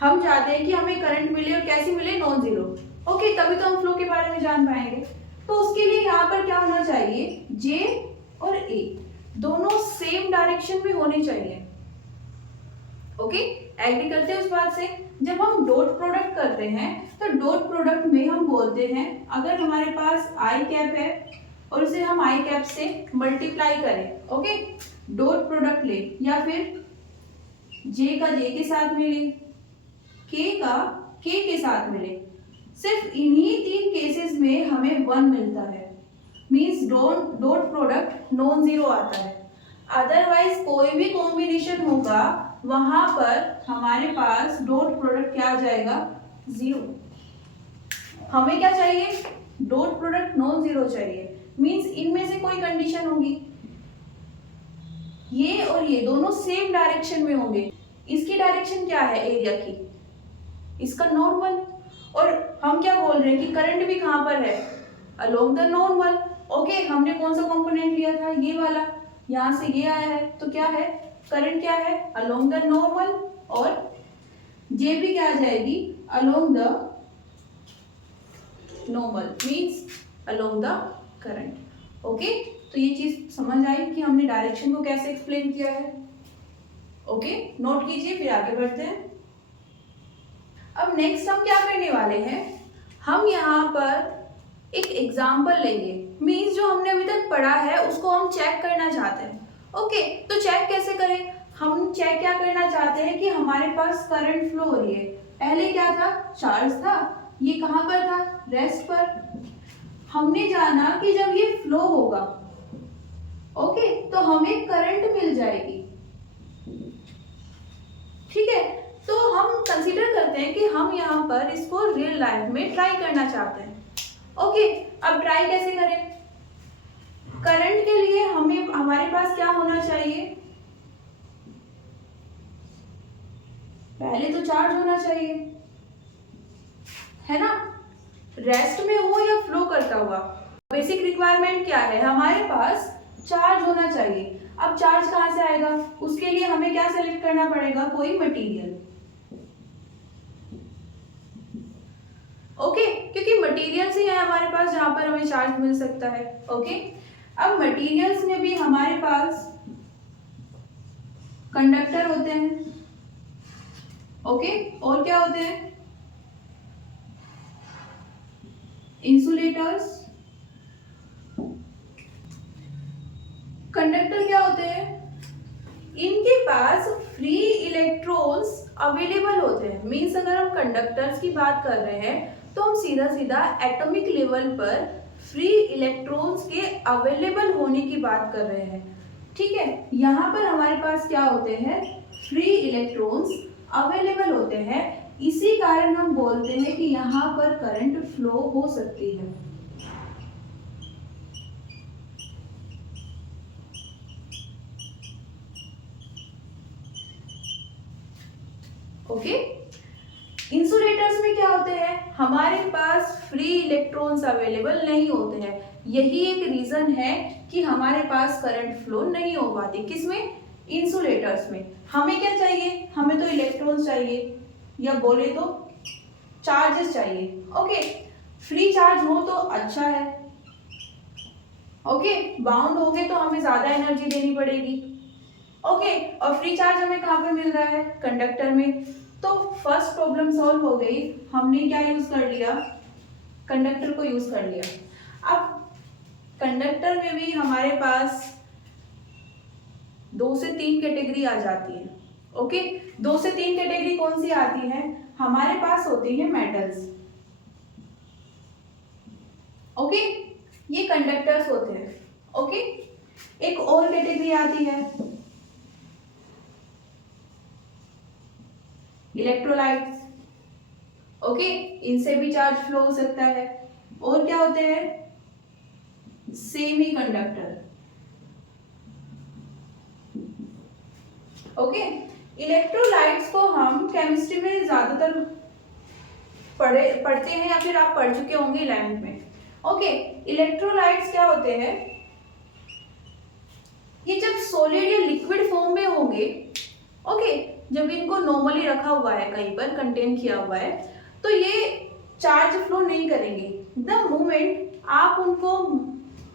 हम चाहते हैं कि हमें करंट मिले और कैसे मिले? Non zero. ओके, तभी तो हम फ्लो के बारे में जान पाएंगे। तो उसके लिए यहाँ पर क्या होना चाहिए? जे और ए दोनों सेम डायरेक्शन में होने चाहिए। ओके, एग्री करते हैं उस बात से? जब हम डॉट प्रोडक्ट करते हैं तो डॉट प्रोडक्ट में हम बोलते हैं, अगर हमारे पास आई कैप है और उसे हम आई कैप से मल्टीप्लाई करें, ओके, डॉट प्रोडक्ट ले, या फिर जे का जे के साथ मिले, के का के के साथ मिले, सिर्फ इन्हीं 3 केसेस में हमें 1 मिलता है, means dot product non zero आता है। अदरवाइज कोई भी कॉम्बिनेशन होगा वहां पर हमारे पास डॉट प्रोडक्ट क्या आ जाएगा? जीरो। हमें क्या चाहिए? डॉट प्रोडक्ट नॉन जीरो चाहिए, मींस इनमें से कोई कंडीशन होगी, ये और ये दोनों सेम डायरेक्शन में होंगे। इसकी डायरेक्शन क्या है एरिया की? इसका नॉर्मल। और हम क्या बोल रहे हैं कि करंट भी कहां पर है? Along the normal. ओके, हमने कौन सा कंपोनेंट लिया था? ये वाला, यहां से ये आया है, तो क्या है? करंट क्या है? Along the normal. और जे भी क्या आ जाएगी? Along the normal, means along the current. Okay, तो ये चीज समझ आई कि हमने डायरेक्शन को कैसे एक्सप्लेन किया है। ओके, नोट कीजिए, फिर आगे बढ़ते हैं। अब नेक्स्ट हम क्या करने वाले हैं? हम यहाँ पर एक एग्जाम्पल लेंगे, मीन्स जो हमने अभी तक पढ़ा है उसको हम चेक करना चाहते हैं। ओके, तो चेक कैसे करें? हम चेक क्या करना चाहते हैं कि हमारे पास करंट फ्लो हो रही है। पहले क्या था? चार्ज था, ये कहाँ पर था? रेस्ट पर। हमने जाना कि जब ये फ्लो होगा, ओके, तो हमें करंट मिल जाएगी। ठीक है, तो हम कंसीडर करते हैं कि हम यहाँ पर इसको रियल लाइफ में ट्राई करना चाहते हैं। ओके, अब ट्राई कैसे करें? करंट के लिए हमें हमारे पास क्या होना चाहिए? पहले तो चार्ज होना चाहिए, है ना, रेस्ट में हो या फ्लो करता हुआ। बेसिक रिक्वायरमेंट क्या है? हमारे पास चार्ज होना चाहिए। अब चार्ज कहाँ से आएगा? उसके लिए हमें क्या सेलेक्ट करना पड़ेगा? कोई मटेरियल। ओके, क्योंकि मटेरियल्स ही है हमारे पास जहां पर हमें चार्ज मिल सकता है। ओके, अब मटेरियल्स में भी हमारे पास कंडक्टर होते हैं, ओके, और क्या होते हैं? इंसुलेटर्स। कंडक्टर क्या होते हैं? इनके पास फ्री इलेक्ट्रॉन्स अवेलेबल होते हैं, मीन्स अगर हम कंडक्टर्स की बात कर रहे हैं तो हम सीधा सीधा एटॉमिक लेवल पर फ्री इलेक्ट्रॉन्स के अवेलेबल होने की बात कर रहे हैं। ठीक है, यहाँ पर हमारे पास क्या होते हैं? फ्री इलेक्ट्रॉन्स अवेलेबल होते हैं, इसी कारण हम बोलते हैं कि यहाँ पर करंट फ्लो हो सकती है। ओके, इंसुलेटर्स में क्या होते हैं? हमारे पास फ्री इलेक्ट्रॉन्स अवेलेबल नहीं होते हैं, यही एक रीजन है कि हमारे पास करंट फ्लो नहीं हो पाती। किसमें? इंसुलेटर्स में। हमें क्या चाहिए? हमें तो इलेक्ट्रॉन्स चाहिए, या बोले तो चार्जेस चाहिए। ओके, फ्री चार्ज हो तो अच्छा है, ओके, बाउंड हो गए तो हमें ज्यादा एनर्जी देनी पड़ेगी। ओके, और फ्री चार्ज हमें कहाँ पे मिल रहा है? कंडक्टर में। तो फर्स्ट प्रॉब्लम सॉल्व हो गई, हमने क्या यूज कर लिया? कंडक्टर को यूज कर लिया। अब कंडक्टर में भी हमारे पास 2 से 3 कैटेगरी आ जाती है। ओके, 2 से 3 कैटेगरी कौन सी आती है? हमारे पास होती है मेटल्स। ओके, ये कंडक्टर्स होते हैं। ओके, एक और कैटेगरी आती है इलेक्ट्रोलाइट्स, ओके, इनसे भी चार्ज फ्लो हो सकता है। और क्या होते हैं? Semiconductor, okay. इलेक्ट्रोलाइट्स को हम केमिस्ट्री में ज्यादातर पढ़ते हैं या फिर आप पढ़ चुके होंगे 11th में, ओके। इलेक्ट्रोलाइट्स क्या होते हैं? ये जब सॉलिड या लिक्विड फॉर्म में होंगे, ओके, जब इनको नॉर्मली रखा हुआ है कहीं पर कंटेन किया हुआ है, तो ये चार्ज फ्लो नहीं करेंगे। द मोमेंट आप उनको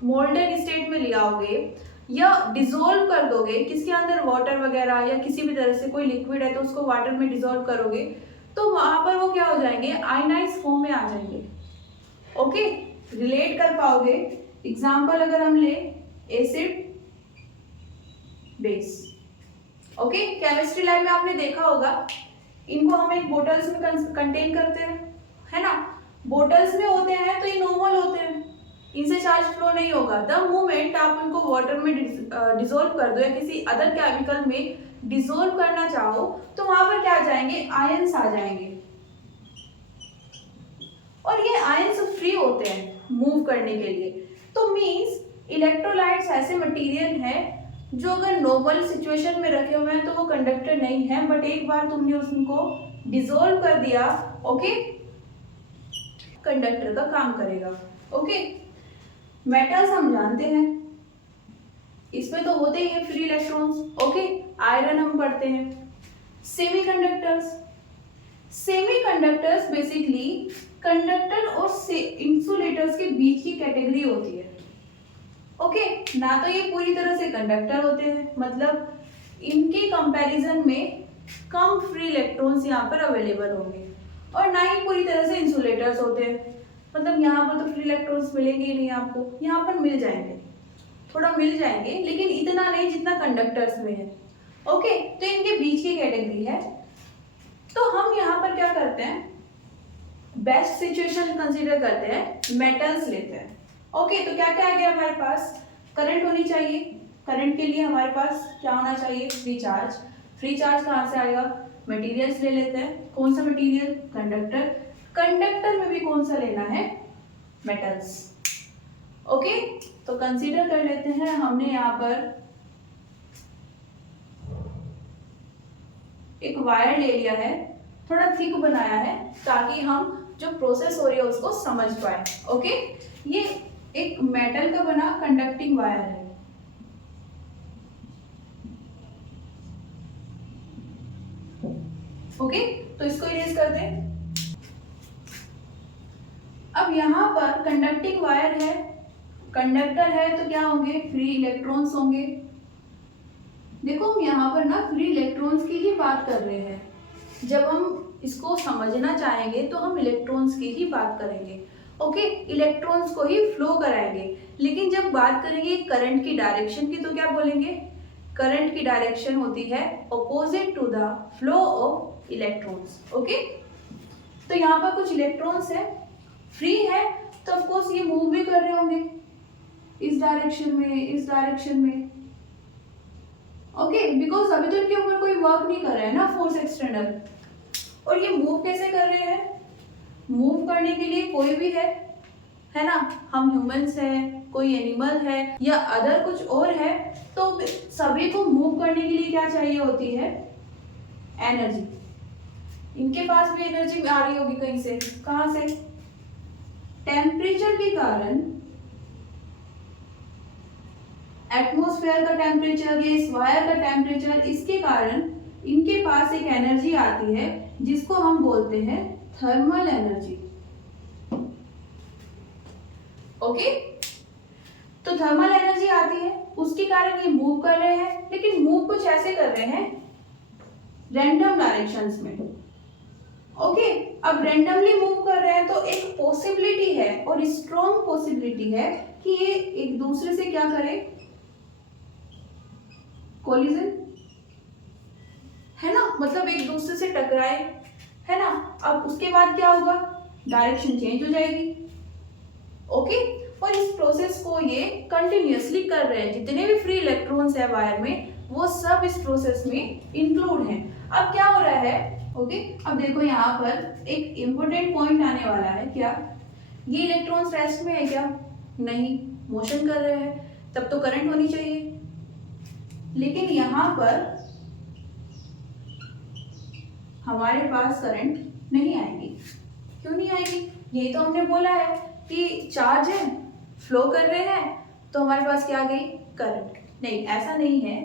मोल्डन स्टेट में ले आओगे या डिसॉल्व कर दोगे किसके अंदर, वाटर वगैरह या किसी भी तरह से कोई लिक्विड है तो उसको वाटर में डिसॉल्व करोगे, तो वहां पर वो क्या हो जाएंगे? आयनाइज फॉर्म में आ जाएंगे, ओके। रिलेट कर पाओगे? एग्जाम्पल अगर हम ले, acid base, okay. Chemistry lab में आपने देखा होगा, इनको हम एक बोटल्स में कंटेन करते हैं, है ना। बोटल्स में होते हैं तो ये नॉर्मल होते हैं, इनसे चार्ज फ्लो नहीं होगा। द मोमेंट आप उनको वाटर में डिसॉल्व कर दो या किसी अदर केमिकल में डिसॉल्व करना चाहो, तो वहां पर क्या आ जाएंगे? आयंस आ जाएंगे। और ये आयंस फ्री होते हैं मूव करने के लिए। तो मींस इलेक्ट्रोलाइट्स ऐसे मटेरियल है जो अगर नॉर्मल सिचुएशन में रखे हुए हैं तो वो कंडक्टर नहीं है, बट एक बार तुमने उनको डिसॉल्व कर दिया, ओके, कंडक्टर का काम करेगा, ओके। मेटल्स हम जानते हैं, इसमें तो होते ही है फ्री इलेक्ट्रॉन्स, ओके। आयरन हम पढ़ते हैं। सेमीकंडक्टर्स, सेमीकंडक्टर्स बेसिकली कंडक्टर और इंसुलेटर्स के बीच की कैटेगरी होती है, ओके। ना तो ये पूरी तरह से कंडक्टर होते हैं, मतलब इनके कंपैरिजन में कम फ्री इलेक्ट्रॉन्स यहाँ पर अवेलेबल होंगे, और ना ही पूरी तरह से इंसुलेटर्स होते हैं, मतलब यहाँ पर तो फ्री इलेक्ट्रॉन्स मिलेंगे ही नहीं आपको। यहाँ पर मिल जाएंगे, थोड़ा मिल जाएंगे, लेकिन इतना नहीं जितना कंडक्टर्स में है, ओके। तो इनके बीच की कैटेगरी है। तो हम यहाँ पर क्या करते हैं? बेस्ट सिचुएशन कंसीडर करते हैं, मेटल्स लेते हैं, ओके। तो क्या क्या आ गया हमारे पास? करंट होनी चाहिए, करंट के लिए हमारे पास क्या होना चाहिए? Free charge. फ्री चार्ज कहाँ से आएगा? मटेरियल्स ले लेते हैं। कौन सा मटेरियल? कंडक्टर। कंडक्टर में भी कौन सा लेना है? Metals, okay. तो कंसीडर कर लेते हैं, हमने यहाँ पर एक वायर ले लिया है, थोड़ा थिक बनाया है ताकि हम जो प्रोसेस हो रही है उसको समझ पाए, ओके। ये एक मेटल का बना कंडक्टिंग वायर है, ओके। तो इसको इरेज कर दें। अब यहाँ पर कंडक्टिंग वायर है, कंडक्टर है, तो क्या होंगे? फ्री इलेक्ट्रॉन्स होंगे। देखो हम यहाँ पर ना फ्री इलेक्ट्रॉन्स की ही बात कर रहे हैं, जब हम इसको समझना चाहेंगे तो हम इलेक्ट्रॉन्स की ही बात करेंगे, ओके। इलेक्ट्रॉन्स को ही फ्लो कराएंगे। लेकिन जब बात करेंगे करंट की डायरेक्शन की, तो क्या बोलेंगे? करंट की डायरेक्शन होती है opposite to the flow of electrons, okay. तो यहाँ पर कुछ इलेक्ट्रॉन्स है, फ्री है, तो ऑफ कोर्स ये मूव भी कर रहे होंगे इस डायरेक्शन में, इस डायरेक्शन में, ओके। बिकॉज अभी तो इनके ऊपर कोई वर्क नहीं कर रहा है ना, फोर्स एक्सटर्नल। और ये मूव कैसे कर रहे हैं? मूव करने के लिए कोई भी है ना, हम ह्यूमंस हैं, कोई एनिमल है या अदर कुछ और है, तो सभी को मूव करने के लिए क्या चाहिए होती है? एनर्जी। इनके पास भी एनर्जी आ रही होगी कहीं से, कहां से? टेम्परेचर के कारण, एटमॉस्फेयर का टेम्परेचर, ये इस वायर का टेम्परेचर, इसके कारण इनके पास एक एनर्जी आती है जिसको हम बोलते हैं थर्मल एनर्जी, ओके। तो थर्मल एनर्जी आती है, उसके कारण ये मूव कर रहे हैं, लेकिन मूव कुछ ऐसे कर रहे हैं रैंडम डायरेक्शंस में, ओके। अब रैंडमली मूव कर रहे हैं तो एक पॉसिबिलिटी है, और स्ट्रॉन्ग पॉसिबिलिटी है कि ये एक दूसरे से क्या करें? कोलिजन, है ना, मतलब एक दूसरे से टकराए, है ना। अब उसके बाद क्या होगा? डायरेक्शन चेंज हो जाएगी, ओके। और इस प्रोसेस को ये कंटिन्यूअसली कर रहे हैं। जितने भी फ्री इलेक्ट्रॉन्स है वायर में वो सब इस प्रोसेस में इंक्लूड हैं। अब क्या हो रहा है, ओके, अब देखो यहाँ पर एक इम्पोर्टेंट पॉइंट आने वाला है। क्या ये इलेक्ट्रॉन्स रेस्ट में है? क्या नहीं, मोशन कर रहे हैं, तब तो करंट होनी चाहिए। लेकिन यहाँ पर हमारे पास करंट नहीं आएगी। क्यों नहीं आएगी? यही तो हमने बोला है कि चार्ज है, फ्लो कर रहे हैं, तो हमारे पास क्या आ गई? करंट। नहीं, ऐसा नहीं है।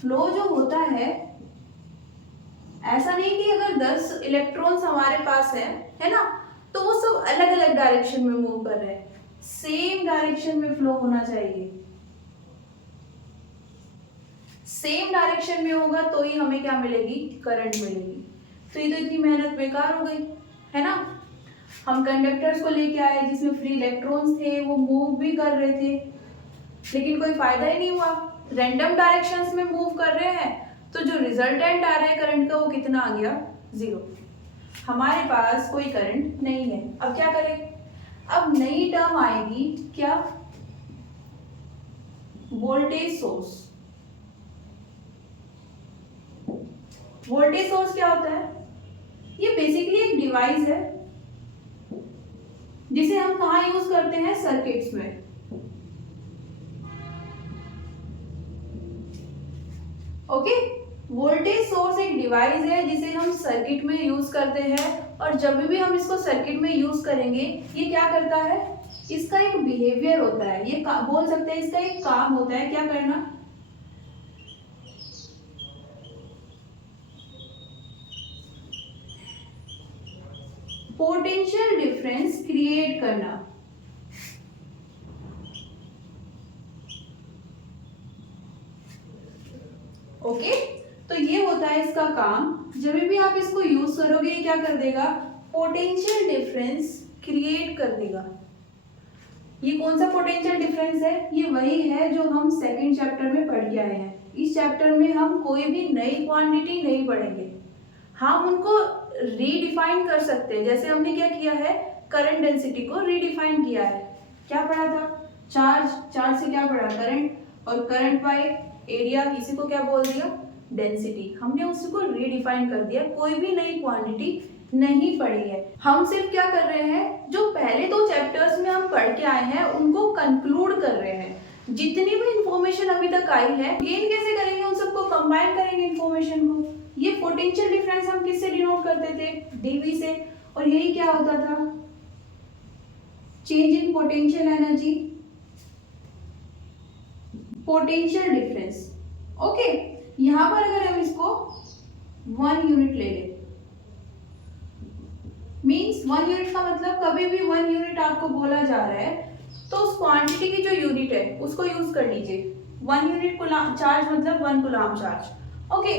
फ्लो जो होता है, ऐसा नहीं कि अगर 10 इलेक्ट्रॉन्स हमारे पास है ना, तो वो सब अलग अलग डायरेक्शन में मूव कर रहे हैं। सेम डायरेक्शन में फ्लो होना चाहिए। सेम डायरेक्शन में होगा तो ही हमें क्या मिलेगी? करंट मिलेगी। तो ये तो इतनी मेहनत बेकार हो गई, है ना। हम कंडक्टर्स को लेके आए जिसमें फ्री इलेक्ट्रॉन्स थे, वो मूव भी कर रहे थे, लेकिन कोई फायदा ही नहीं हुआ। रैंडम डायरेक्शंस में मूव कर रहे हैं, तो जो रिजल्टेंट आ रहा है करंट का, वो कितना आ गया? 0। हमारे पास कोई करंट नहीं है। अब क्या करें? अब नई टर्म आएगी, क्या? Voltage source. वोल्टेज सोर्स क्या होता है? ये बेसिकली एक डिवाइस है जिसे हम कहाँ यूज करते हैं? सर्किट्स में। ओके, वोल्टेज सोर्स एक डिवाइस है जिसे हम सर्किट में यूज करते हैं, और जब भी हम इसको सर्किट में यूज करेंगे, ये क्या करता है? इसका एक बिहेवियर होता है, ये बोल सकते हैं इसका एक काम होता है। क्या करना? पोटेंशियल डिफरेंस क्रिएट करना। ओके, तो ये होता है इसका काम। जब भी आप इसको यूज करोगे, ये क्या कर देगा? पोटेंशियल डिफरेंस क्रिएट कर देगा। ये कौन सा पोटेंशियल डिफरेंस है? ये वही है जो हम सेकंड चैप्टर में पढ़ के आए हैं। इस चैप्टर में हम कोई भी नई क्वांटिटी नहीं पढ़ेंगे, हम उनको रीडिफाइन कर सकते हैं। जैसे हमने क्या किया है? करंट डेंसिटी को रीडिफाइन किया है। क्या पढ़ा था? चार्ज। चार्ज से क्या पढ़ा? करंट। और करंट बाय एरिया, इसी को क्या बोल दिया? डेंसिटी। हमने उसको रीडिफाइन कर दिया, कोई भी नई क्वांटिटी नहीं पढ़ी है। हम सिर्फ क्या कर रहे हैं? जो पहले 2 चैप्टर्स में हम पढ़ के आए हैं उनको कंक्लूड कर रहे हैं। जितनी भी इंफॉर्मेशन अभी तक आई है, गेन कैसे करेंगे? उन सबको कंबाइन करेंगे इंफॉर्मेशन को। ये पोटेंशियल डिफरेंस हम किससे डिनोट करते थे? डीवी से। और यही क्या होता था? Change in potential energy, potential difference. Okay, यहां पर अगर हम इसको 1 यूनिट ले लें, मीन्स 1 यूनिट का मतलब कभी भी 1 यूनिट आपको बोला जा रहा है तो उस क्वांटिटी की जो यूनिट है उसको यूज कर लीजिए। 1 यूनिट कूलाम चार्ज मतलब 1 कूलाम चार्ज। ओके,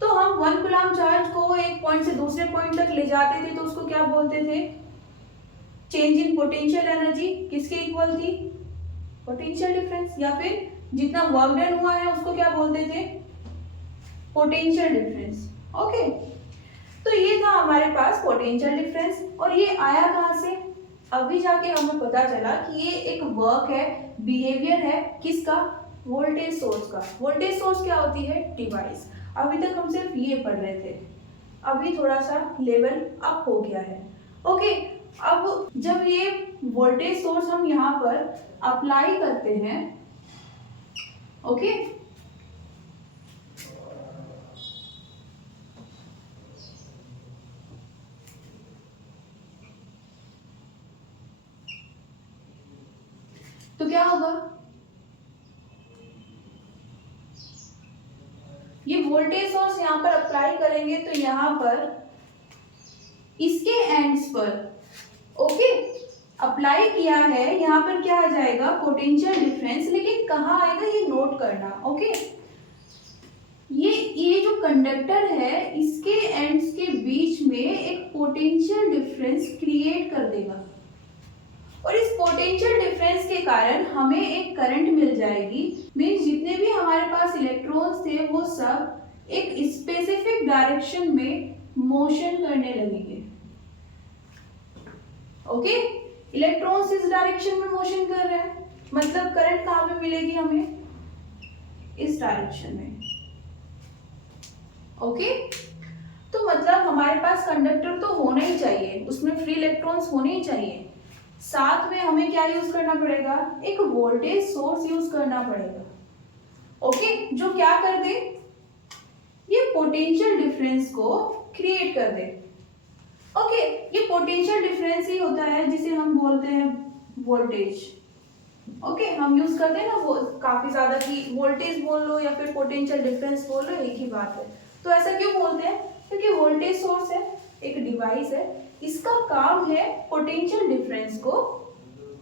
तो हम 1 कूलाम चार्ज को एक पॉइंट से दूसरे पॉइंट तक ले जाते थे तो उसको क्या बोलते थे? Change in potential energy. किसके इक्वल थी? Potential difference. या फिर जितना वर्क डन हुआ है उसको क्या बोलते थे? Potential difference. ओके, तो ये था हमारे पास पोटेंशियल डिफरेंस। और ये आया कहाँ से? अभी जाके हमें पता चला कि ये एक वर्क है, बिहेवियर है। किसका? वोल्टेज सोर्स का। वोल्टेज सोर्स क्या होती है? डिवाइस। अभी तक हम सिर्फ ये पढ़ रहे थे, अभी थोड़ा सा लेवल अप हो गया है। ओके, अब जब ये वोल्टेज सोर्स हम यहाँ पर अप्लाई करते हैं, ओके, तो क्या होगा? ये वोल्टेज सोर्स यहाँ पर अप्लाई करेंगे तो यहाँ पर इसके एंड्स पर, ओके, अप्लाई किया है, यहाँ पर क्या आ जाएगा? Potential difference. लेकिन कहाँ आएगा ये नोट करना। ओके, ये जो कंडक्टर है इसके एंड्स के बीच में एक पोटेंशियल डिफरेंस क्रिएट कर देगा, और इस पोटेंशियल डिफरेंस के कारण हमें एक करंट मिल जाएगी। मीन्स जितने भी हमारे पास इलेक्ट्रॉन्स थे वो सब एक स्पेसिफिक डायरेक्शन में मोशन करने लगेंगे। ओके, इलेक्ट्रॉन्स इस डायरेक्शन में मोशन कर रहे हैं, मतलब करंट कहाँ पे मिलेगी हमें, इस डायरेक्शन में। ओके, तो मतलब हमारे पास कंडक्टर तो होना ही चाहिए, उसमें फ्री इलेक्ट्रॉन्स होने ही चाहिए। साथ में हमें क्या यूज करना पड़ेगा, एक वोल्टेज सोर्स यूज करना पड़ेगा। ओके, जो क्या कर दे, ये पोटेंशियल डिफरेंस को क्रिएट कर दे। ओके, ये पोटेंशियल डिफरेंस ही होता है जिसे हम बोलते हैं वोल्टेज। ओके, हम यूज करते हैं ना वो काफी ज्यादा कि वोल्टेज बोल लो या फिर पोटेंशियल डिफरेंस बोल लो, एक ही बात है। तो ऐसा क्यों बोलते हैं, क्योंकि वोल्टेज सोर्स है, एक डिवाइस है, इसका काम है पोटेंशियल डिफरेंस को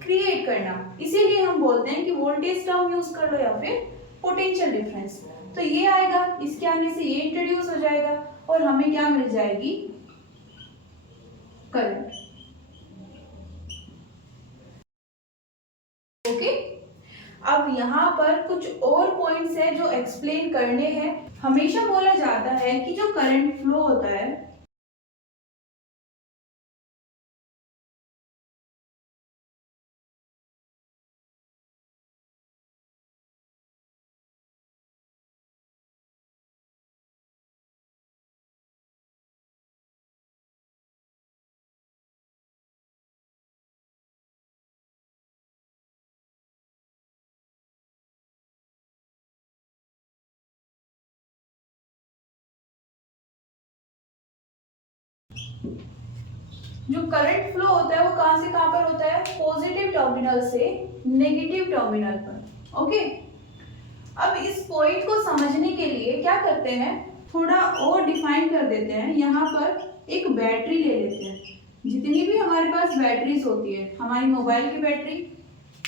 क्रिएट करना, इसीलिए हम बोलते हैं कि वोल्टेज टर्म यूज कर लो या फिर पोटेंशियल डिफरेंस। तो ये आएगा, इसके आने से ये इंट्रोड्यूस हो जाएगा और हमें क्या मिल जाएगी, करंट। ओके, अब यहाँ पर कुछ और पॉइंट्स हैं जो एक्सप्लेन करने हैं। हमेशा बोला जाता है कि जो करंट फ्लो होता है, जो करंट फ्लो होता है वो कहां से कहां पर होता है, पॉजिटिव टर्मिनल से नेगेटिव टर्मिनल पर। ओके, अब इस पॉइंट को समझने के लिए क्या करते हैं, थोड़ा और डिफाइन कर देते हैं। यहाँ पर एक बैटरी ले लेते हैं, जितनी भी हमारे पास बैटरीज होती है, हमारी मोबाइल की बैटरी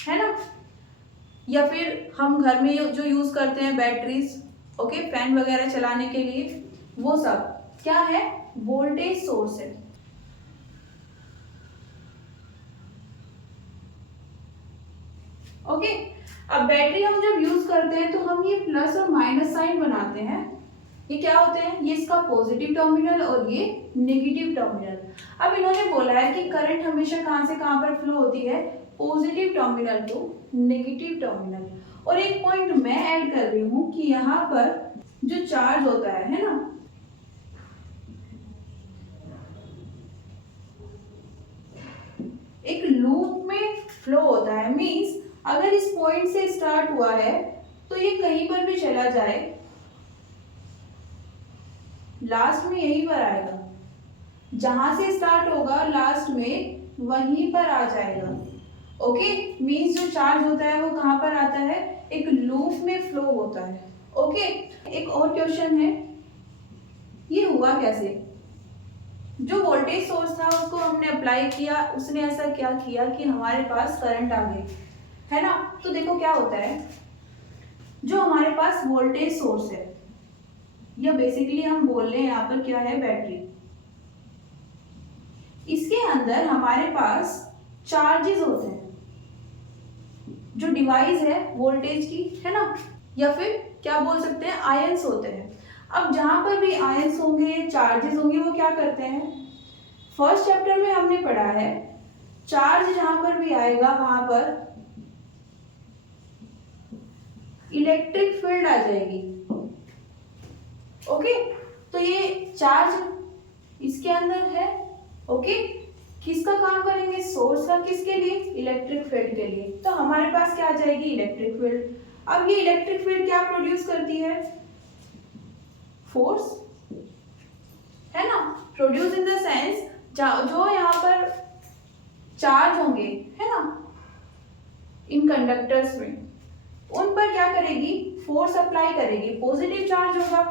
है ना, या फिर हम घर में जो यूज करते हैं बैटरीज, ओके, फैन वगैरह चलाने के लिए, वो सब क्या है, वोल्टेज सोर्स है। ओके, अब बैटरी हम जब यूज करते हैं तो हम ये प्लस और माइनस साइन बनाते हैं, ये क्या होते हैं, ये इसका पॉजिटिव टर्मिनल और ये नेगेटिव टर्मिनल। अब इन्होंने बोला है कि करंट हमेशा कहां से कहां पर फ्लो होती है, positive terminal to negative terminal. और एक पॉइंट मैं ऐड कर रही हूं कि यहाँ पर जो चार्ज होता है ना, एक लूप में फ्लो होता है, मींस अगर इस पॉइंट से स्टार्ट हुआ है तो ये कहीं पर भी चला जाए, लास्ट में यहीं पर आएगा, जहां से स्टार्ट होगा लास्ट में वहीं पर आ जाएगा। ओके, मींस जो चार्ज होता है वो कहां पर आता है, एक लूप में फ्लो होता है। ओके, एक और क्वेश्चन है, ये हुआ कैसे, जो वोल्टेज सोर्स था उसको हमने अप्लाई किया, उसने ऐसा क्या किया कि हमारे पास करंट आ गई, है ना। तो देखो क्या होता है, जो हमारे पास वोल्टेज सोर्स है, या बेसिकली हम बोल रहे हैं यहाँ पर क्या है, बैटरी, इसके अंदर हमारे पास चार्जेस होते हैं, जो डिवाइस है वोल्टेज की, है ना, या फिर क्या बोल सकते हैं, आयंस होते हैं। अब जहां पर भी आयंस होंगे, चार्जेस होंगे, वो क्या करते हैं, फर्स्ट चैप्टर में हमने पढ़ा है, चार्ज जहां पर भी आएगा वहां पर इलेक्ट्रिक फील्ड आ जाएगी। ओके, तो ये चार्ज इसके अंदर है, ओके, किसका काम करेंगे, सोर्स का, किसके लिए, इलेक्ट्रिक फील्ड के लिए। तो हमारे पास क्या आ जाएगी, इलेक्ट्रिक फील्ड। अब ये इलेक्ट्रिक फील्ड क्या प्रोड्यूस करती है, फोर्स, है ना, प्रोड्यूस इन द सेंस जो यहाँ पर चार्ज होंगे, है ना, इन कंडक्टर्स में, उन पर क्या करेगी, फोर्स अप्लाई करेगी। पॉजिटिव चार्ज होगा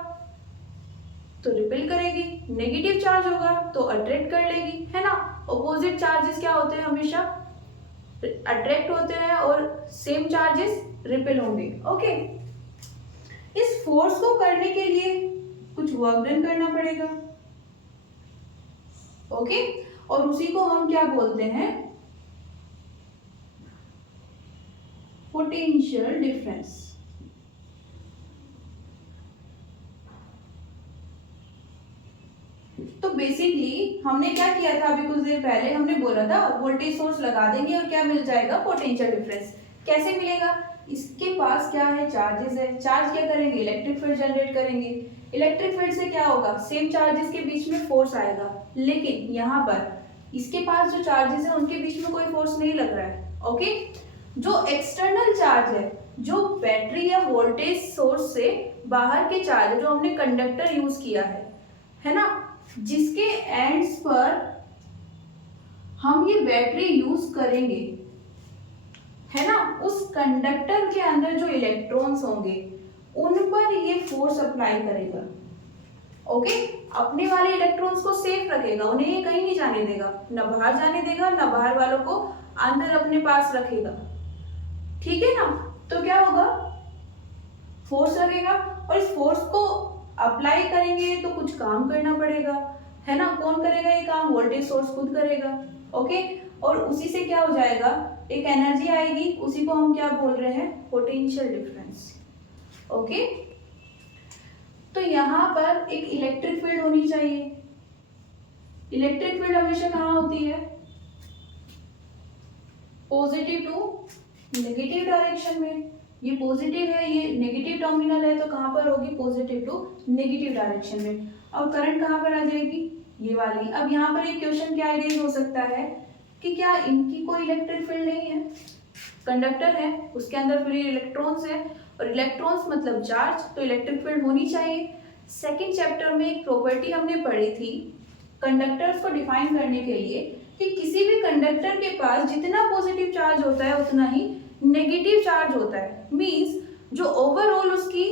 तो रिपेल करेगी, नेगेटिव चार्ज होगा तो अट्रैक्ट कर लेगी, है ना। ऑपोजिट चार्जेस क्या होते हैं, हमेशा अट्रैक्ट होते हैं और सेम चार्जेस रिपेल होंगे। ओके, इस फोर्स को करने के लिए कुछ वर्क डन करना पड़ेगा। ओके, और उसी को हम क्या बोलते हैं, पोटेंशियल डिफरेंस। तो बेसिकली हमने क्या किया था, अभी कुछ देर पहले हमने बोला था वोल्टेज सोर्स लगा देंगे और क्या मिल जाएगा, पोटेंशियल डिफरेंस। कैसे मिलेगा, इसके पास क्या है, चार्जेस है, चार्ज क्या करेंगे, इलेक्ट्रिक फील्ड जनरेट करेंगे। इलेक्ट्रिक फील्ड से क्या होगा, सेम चार्जेस के बीच में फोर्स आएगा, लेकिन यहाँ पर इसके पास जो चार्जेस है उनके बीच में कोई फोर्स नहीं लग रहा है। ओके, जो एक्सटर्नल चार्ज है, जो बैटरी या वोल्टेज सोर्स से बाहर के चार्ज जो हमने कंडक्टर यूज किया है ना, जिसके एंड्स पर हम ये बैटरी यूज करेंगे, है ना, उस कंडक्टर के अंदर जो इलेक्ट्रॉन्स होंगे उन पर ये फोर्स अप्लाई करेगा। ओके, अपने वाले इलेक्ट्रॉन्स को सेफ रखेगा, उन्हें ये कहीं नहीं जाने देगा, न बाहर जाने देगा, न बाहर वालों को अंदर अपने पास रखेगा। ठीक है ना, तो क्या होगा, फोर्स लगेगा और इस फोर्स को अप्लाई करेंगे तो कुछ काम करना पड़ेगा, है ना। कौन करेगा ये काम, वोल्टेज सोर्स खुद करेगा। ओके, और उसी से क्या हो जाएगा, एक एनर्जी आएगी, उसी को हम क्या बोल रहे हैं, पोटेंशियल डिफरेंस। ओके, तो यहाँ पर एक इलेक्ट्रिक फील्ड होनी चाहिए। इलेक्ट्रिक फील्ड हमेशा कहाँ होती है, पॉजिटिव टू नेगेटिव डायरेक्शन में। ये पॉजिटिव है, ये नेगेटिव टर्मिनल है, तो कहाँ पर होगी, पॉजिटिव टू नेगेटिव डायरेक्शन में। अब करंट कहाँ पर आ जाएगी, ये वाली। अब यहाँ पर एक क्वेश्चन क्या आइडिया हो सकता है कि क्या इनकी कोई इलेक्ट्रिक फील्ड नहीं है, कंडक्टर है, उसके अंदर फ्री इलेक्ट्रॉन्स है, और इलेक्ट्रॉन्स मतलब चार्ज, तो इलेक्ट्रिक फील्ड होनी चाहिए। सेकेंड चैप्टर में एक प्रॉपर्टी हमने पढ़ी थी कंडक्टर्स को डिफाइन करने के लिए, कि किसी भी कंडक्टर के पास जितना पॉजिटिव चार्ज होता है उतना ही नेगेटिव चार्ज होता है। मींस जो ओवरऑल उसकी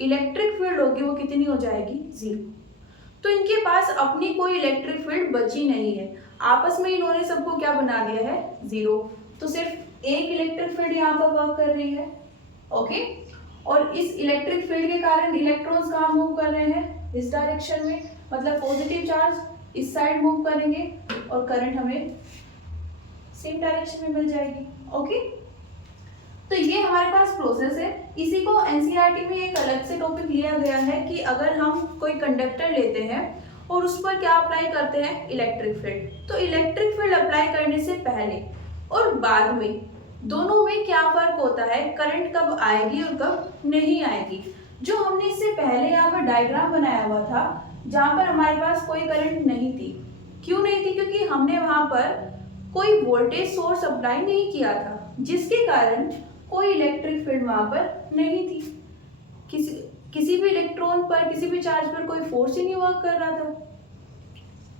इलेक्ट्रिक फील्ड होगी वो कितनी हो जाएगी, 0। तो इनके पास अपनी कोई इलेक्ट्रिक फील्ड बची नहीं है, आपस में इन्होंने सबको क्या बना दिया है, 0। तो सिर्फ एक इलेक्ट्रिक फील्ड यहाँ पर वर्क कर रही है। ओके, और इस इलेक्ट्रिक फील्ड के कारण इलेक्ट्रॉन्स कहाँ मूव कर रहे हैं, इस डायरेक्शन में, मतलब पॉजिटिव चार्ज इस साइड मूव करेंगे और करंट हमें सेम डायरेक्शन में मिल जाएगी। ओके, तो ये हमारे पास प्रोसेस है। इसी को एनसीईआरटी में एक अलग से टॉपिक लिया गया है कि अगर हम कोई कंडक्टर लेते हैं और उस पर क्या अप्लाई करते हैं, इलेक्ट्रिक फील्ड। तो इलेक्ट्रिक फील्ड अप्लाई करने से पहले और बाद में दोनों में क्या फर्क होता है, करंट कब आएगी और कब नहीं आएगी। जो हमने इससे पहले यहाँ पर डायग्राम बनाया हुआ था जहाँ पर हमारे पास कोई करंट नहीं थी, क्यों नहीं थी, क्योंकि हमने वहाँ पर कोई वोल्टेज सोर्स अप्लाई नहीं किया था, जिसके कारण कोई इलेक्ट्रिक फील्ड वहाँ पर नहीं थी। किसी भी इलेक्ट्रॉन पर, किसी भी चार्ज पर कोई फोर्स ही नहीं वर्क कर रहा था।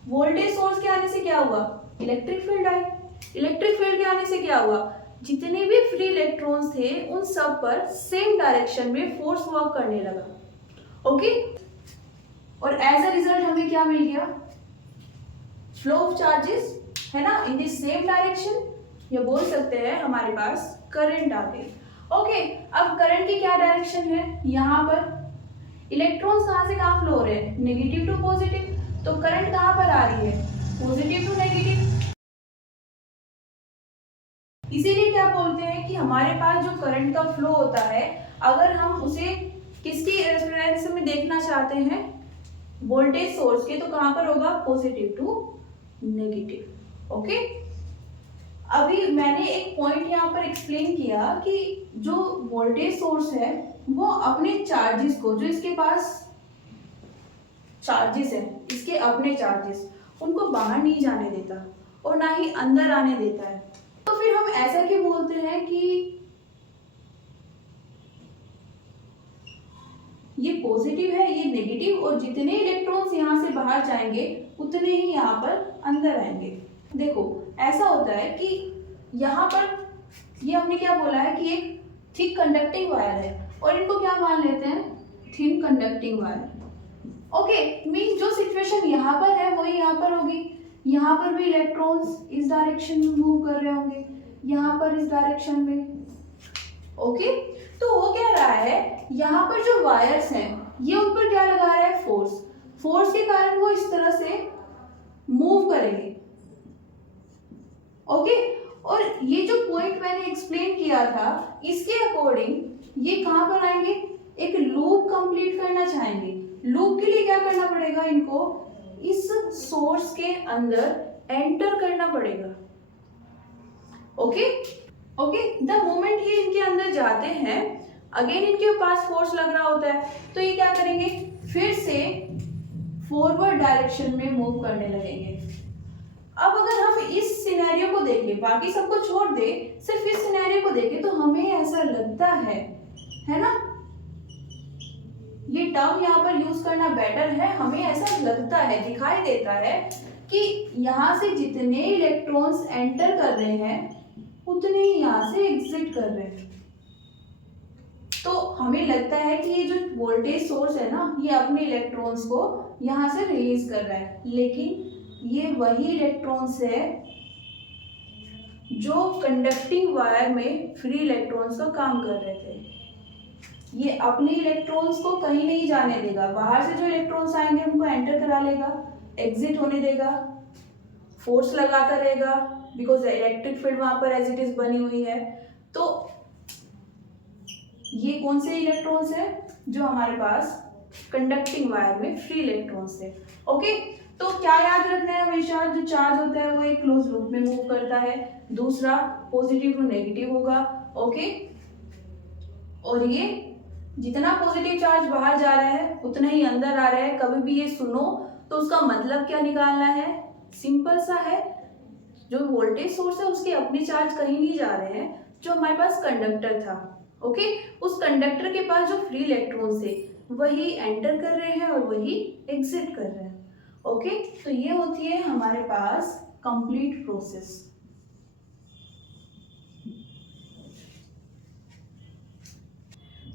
वोल्टेज सोर्स के आने से क्या हुआ, electric field I. Electric field के आने से क्या हुआ, जितने भी फ्री इलेक्ट्रॉन्स थे उन सब पर सेम डायरेक्शन में फोर्स वर्क करने लगा। ओके, और एज अ रिजल्ट हमें क्या मिल गया, फ्लो ऑफ चार्जेस, है ना, इन द सेम डायरेक्शन, या बोल सकते हैं हमारे पास करंट आ गई। ओके, अब करंट की क्या डायरेक्शन है, यहाँ पर इलेक्ट्रॉन्स कहाँ से कहाँ फ्लो हो रहे हैं, नेगेटिव टू पॉजिटिव, तो करंट कहाँ पर आ रही है, पॉजिटिव टू नेगेटिव। इसीलिए क्या बोलते हैं कि हमारे पास जो करंट का फ्लो होता है, अगर हम उसे किसकी रेफरेंस में देखना चाहते हैं, वोल्टेज सोर्स के, तो कहाँ पर होगा, पॉजिटिव टू नेगेटिव। ओके, अभी मैंने एक पॉइंट यहाँ पर एक्सप्लेन किया कि जो वोल्टेज सोर्स है वो अपने चार्जेस को, जो इसके पास चार्जेस है, इसके अपने चार्जेस, उनको बाहर नहीं जाने देता और ना ही अंदर आने देता है। तो फिर हम ऐसा क्यों बोलते हैं कि ये पॉजिटिव है, ये नेगेटिव, और जितने इलेक्ट्रॉन्स यहाँ से बाहर जाएंगे उतने ही यहाँ पर अंदर आएंगे। देखो ऐसा होता है कि यहाँ पर ये हमने क्या बोला है कि एक थिक कंडक्टिंग वायर है, और इनको क्या मान लेते हैं, thin conducting wire. Okay, mean जो सिचुएशन यहाँ पर है वही यहाँ पर होगी। यहाँ पर भी इलेक्ट्रॉन्स इस डायरेक्शन में मूव कर रहे होंगे, यहाँ पर इस डायरेक्शन में। ओके, तो वो क्या रहा है, यहाँ पर जो वायर्स हैं ये उन पर क्या लगा रहा है, फोर्स। फोर्स के कारण वो इस तरह से मूव करेंगे। ओके, और ये जो पॉइंट मैंने एक्सप्लेन किया था, इसके अकॉर्डिंग ये कहाँ पर आएंगे, एक लूप कंप्लीट करना चाहेंगे। लूप के लिए क्या करना पड़ेगा, इनको इस सोर्स के अंदर एंटर करना पड़ेगा। ओके ओके, द मोमेंट ये इनके अंदर जाते हैं, अगेन इनके पास फोर्स लग रहा होता है, तो ये क्या करेंगे, फिर से फॉरवर्ड डायरेक्शन में मूव करने लगेंगे। अब अगर हम इस सिनेरियो को देखें, बाकी सबको छोड़ दे, सिर्फ इस सिनेरियो को देखें, तो हमें ऐसा लगता है ना, ये टर्म यहाँ पर यूज करना बेटर है, हमें ऐसा लगता है, दिखाई देता है कि यहाँ से जितने इलेक्ट्रॉन्स एंटर कर रहे हैं उतने ही यहाँ से एग्जिट कर रहे हैं। तो हमें लगता है कि ये जो वोल्टेज सोर्स है ना, ये अपने इलेक्ट्रॉन्स को यहाँ से रिलीज कर रहा है, लेकिन ये वही इलेक्ट्रॉन्स है जो कंडक्टिंग वायर में फ्री इलेक्ट्रॉन्स का काम कर रहे थे। ये अपने इलेक्ट्रॉन्स को कहीं नहीं जाने देगा, बाहर से जो इलेक्ट्रॉन्स आएंगे उनको एंटर करा लेगा, एग्जिट होने देगा, फोर्स लगाता रहेगा, बिकॉज इलेक्ट्रिक फील्ड वहां पर एज इट इज बनी हुई है। तो ये कौन से इलेक्ट्रॉन्स है, जो हमारे पास कंडक्टिंग वायर में फ्री इलेक्ट्रॉन्स है। ओके, तो क्या याद रखना है, हमेशा जो चार्ज होता है वो एक क्लोज लूप में मूव करता है, दूसरा पॉजिटिव टू नेगेटिव होगा। ओके, और ये जितना पॉजिटिव चार्ज बाहर जा रहा है उतना ही अंदर आ रहा है। कभी भी ये सुनो तो उसका मतलब क्या निकालना है, सिंपल सा है, जो वोल्टेज सोर्स है उसके अपने चार्ज कहीं नहीं जा रहे हैं, जो हमारे पास कंडक्टर था, ओके, उस कंडक्टर के पास जो फ्री इलेक्ट्रॉन्स है वही एंटर कर रहे हैं और वही एग्जिट कर रहे हैं। ओके, तो ये होती है हमारे पास कंप्लीट प्रोसेस।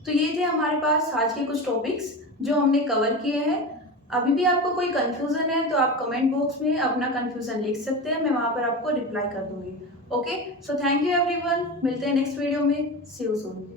तो ये थे हमारे पास आज के कुछ टॉपिक्स जो हमने कवर किए हैं। अभी भी आपको कोई कंफ्यूजन है तो आप कमेंट बॉक्स में अपना कंफ्यूजन लिख सकते हैं, मैं वहां पर आपको रिप्लाई कर दूंगी। Okay, so thank you everyone, मिलते हैं नेक्स्ट वीडियो में, सी यू सून।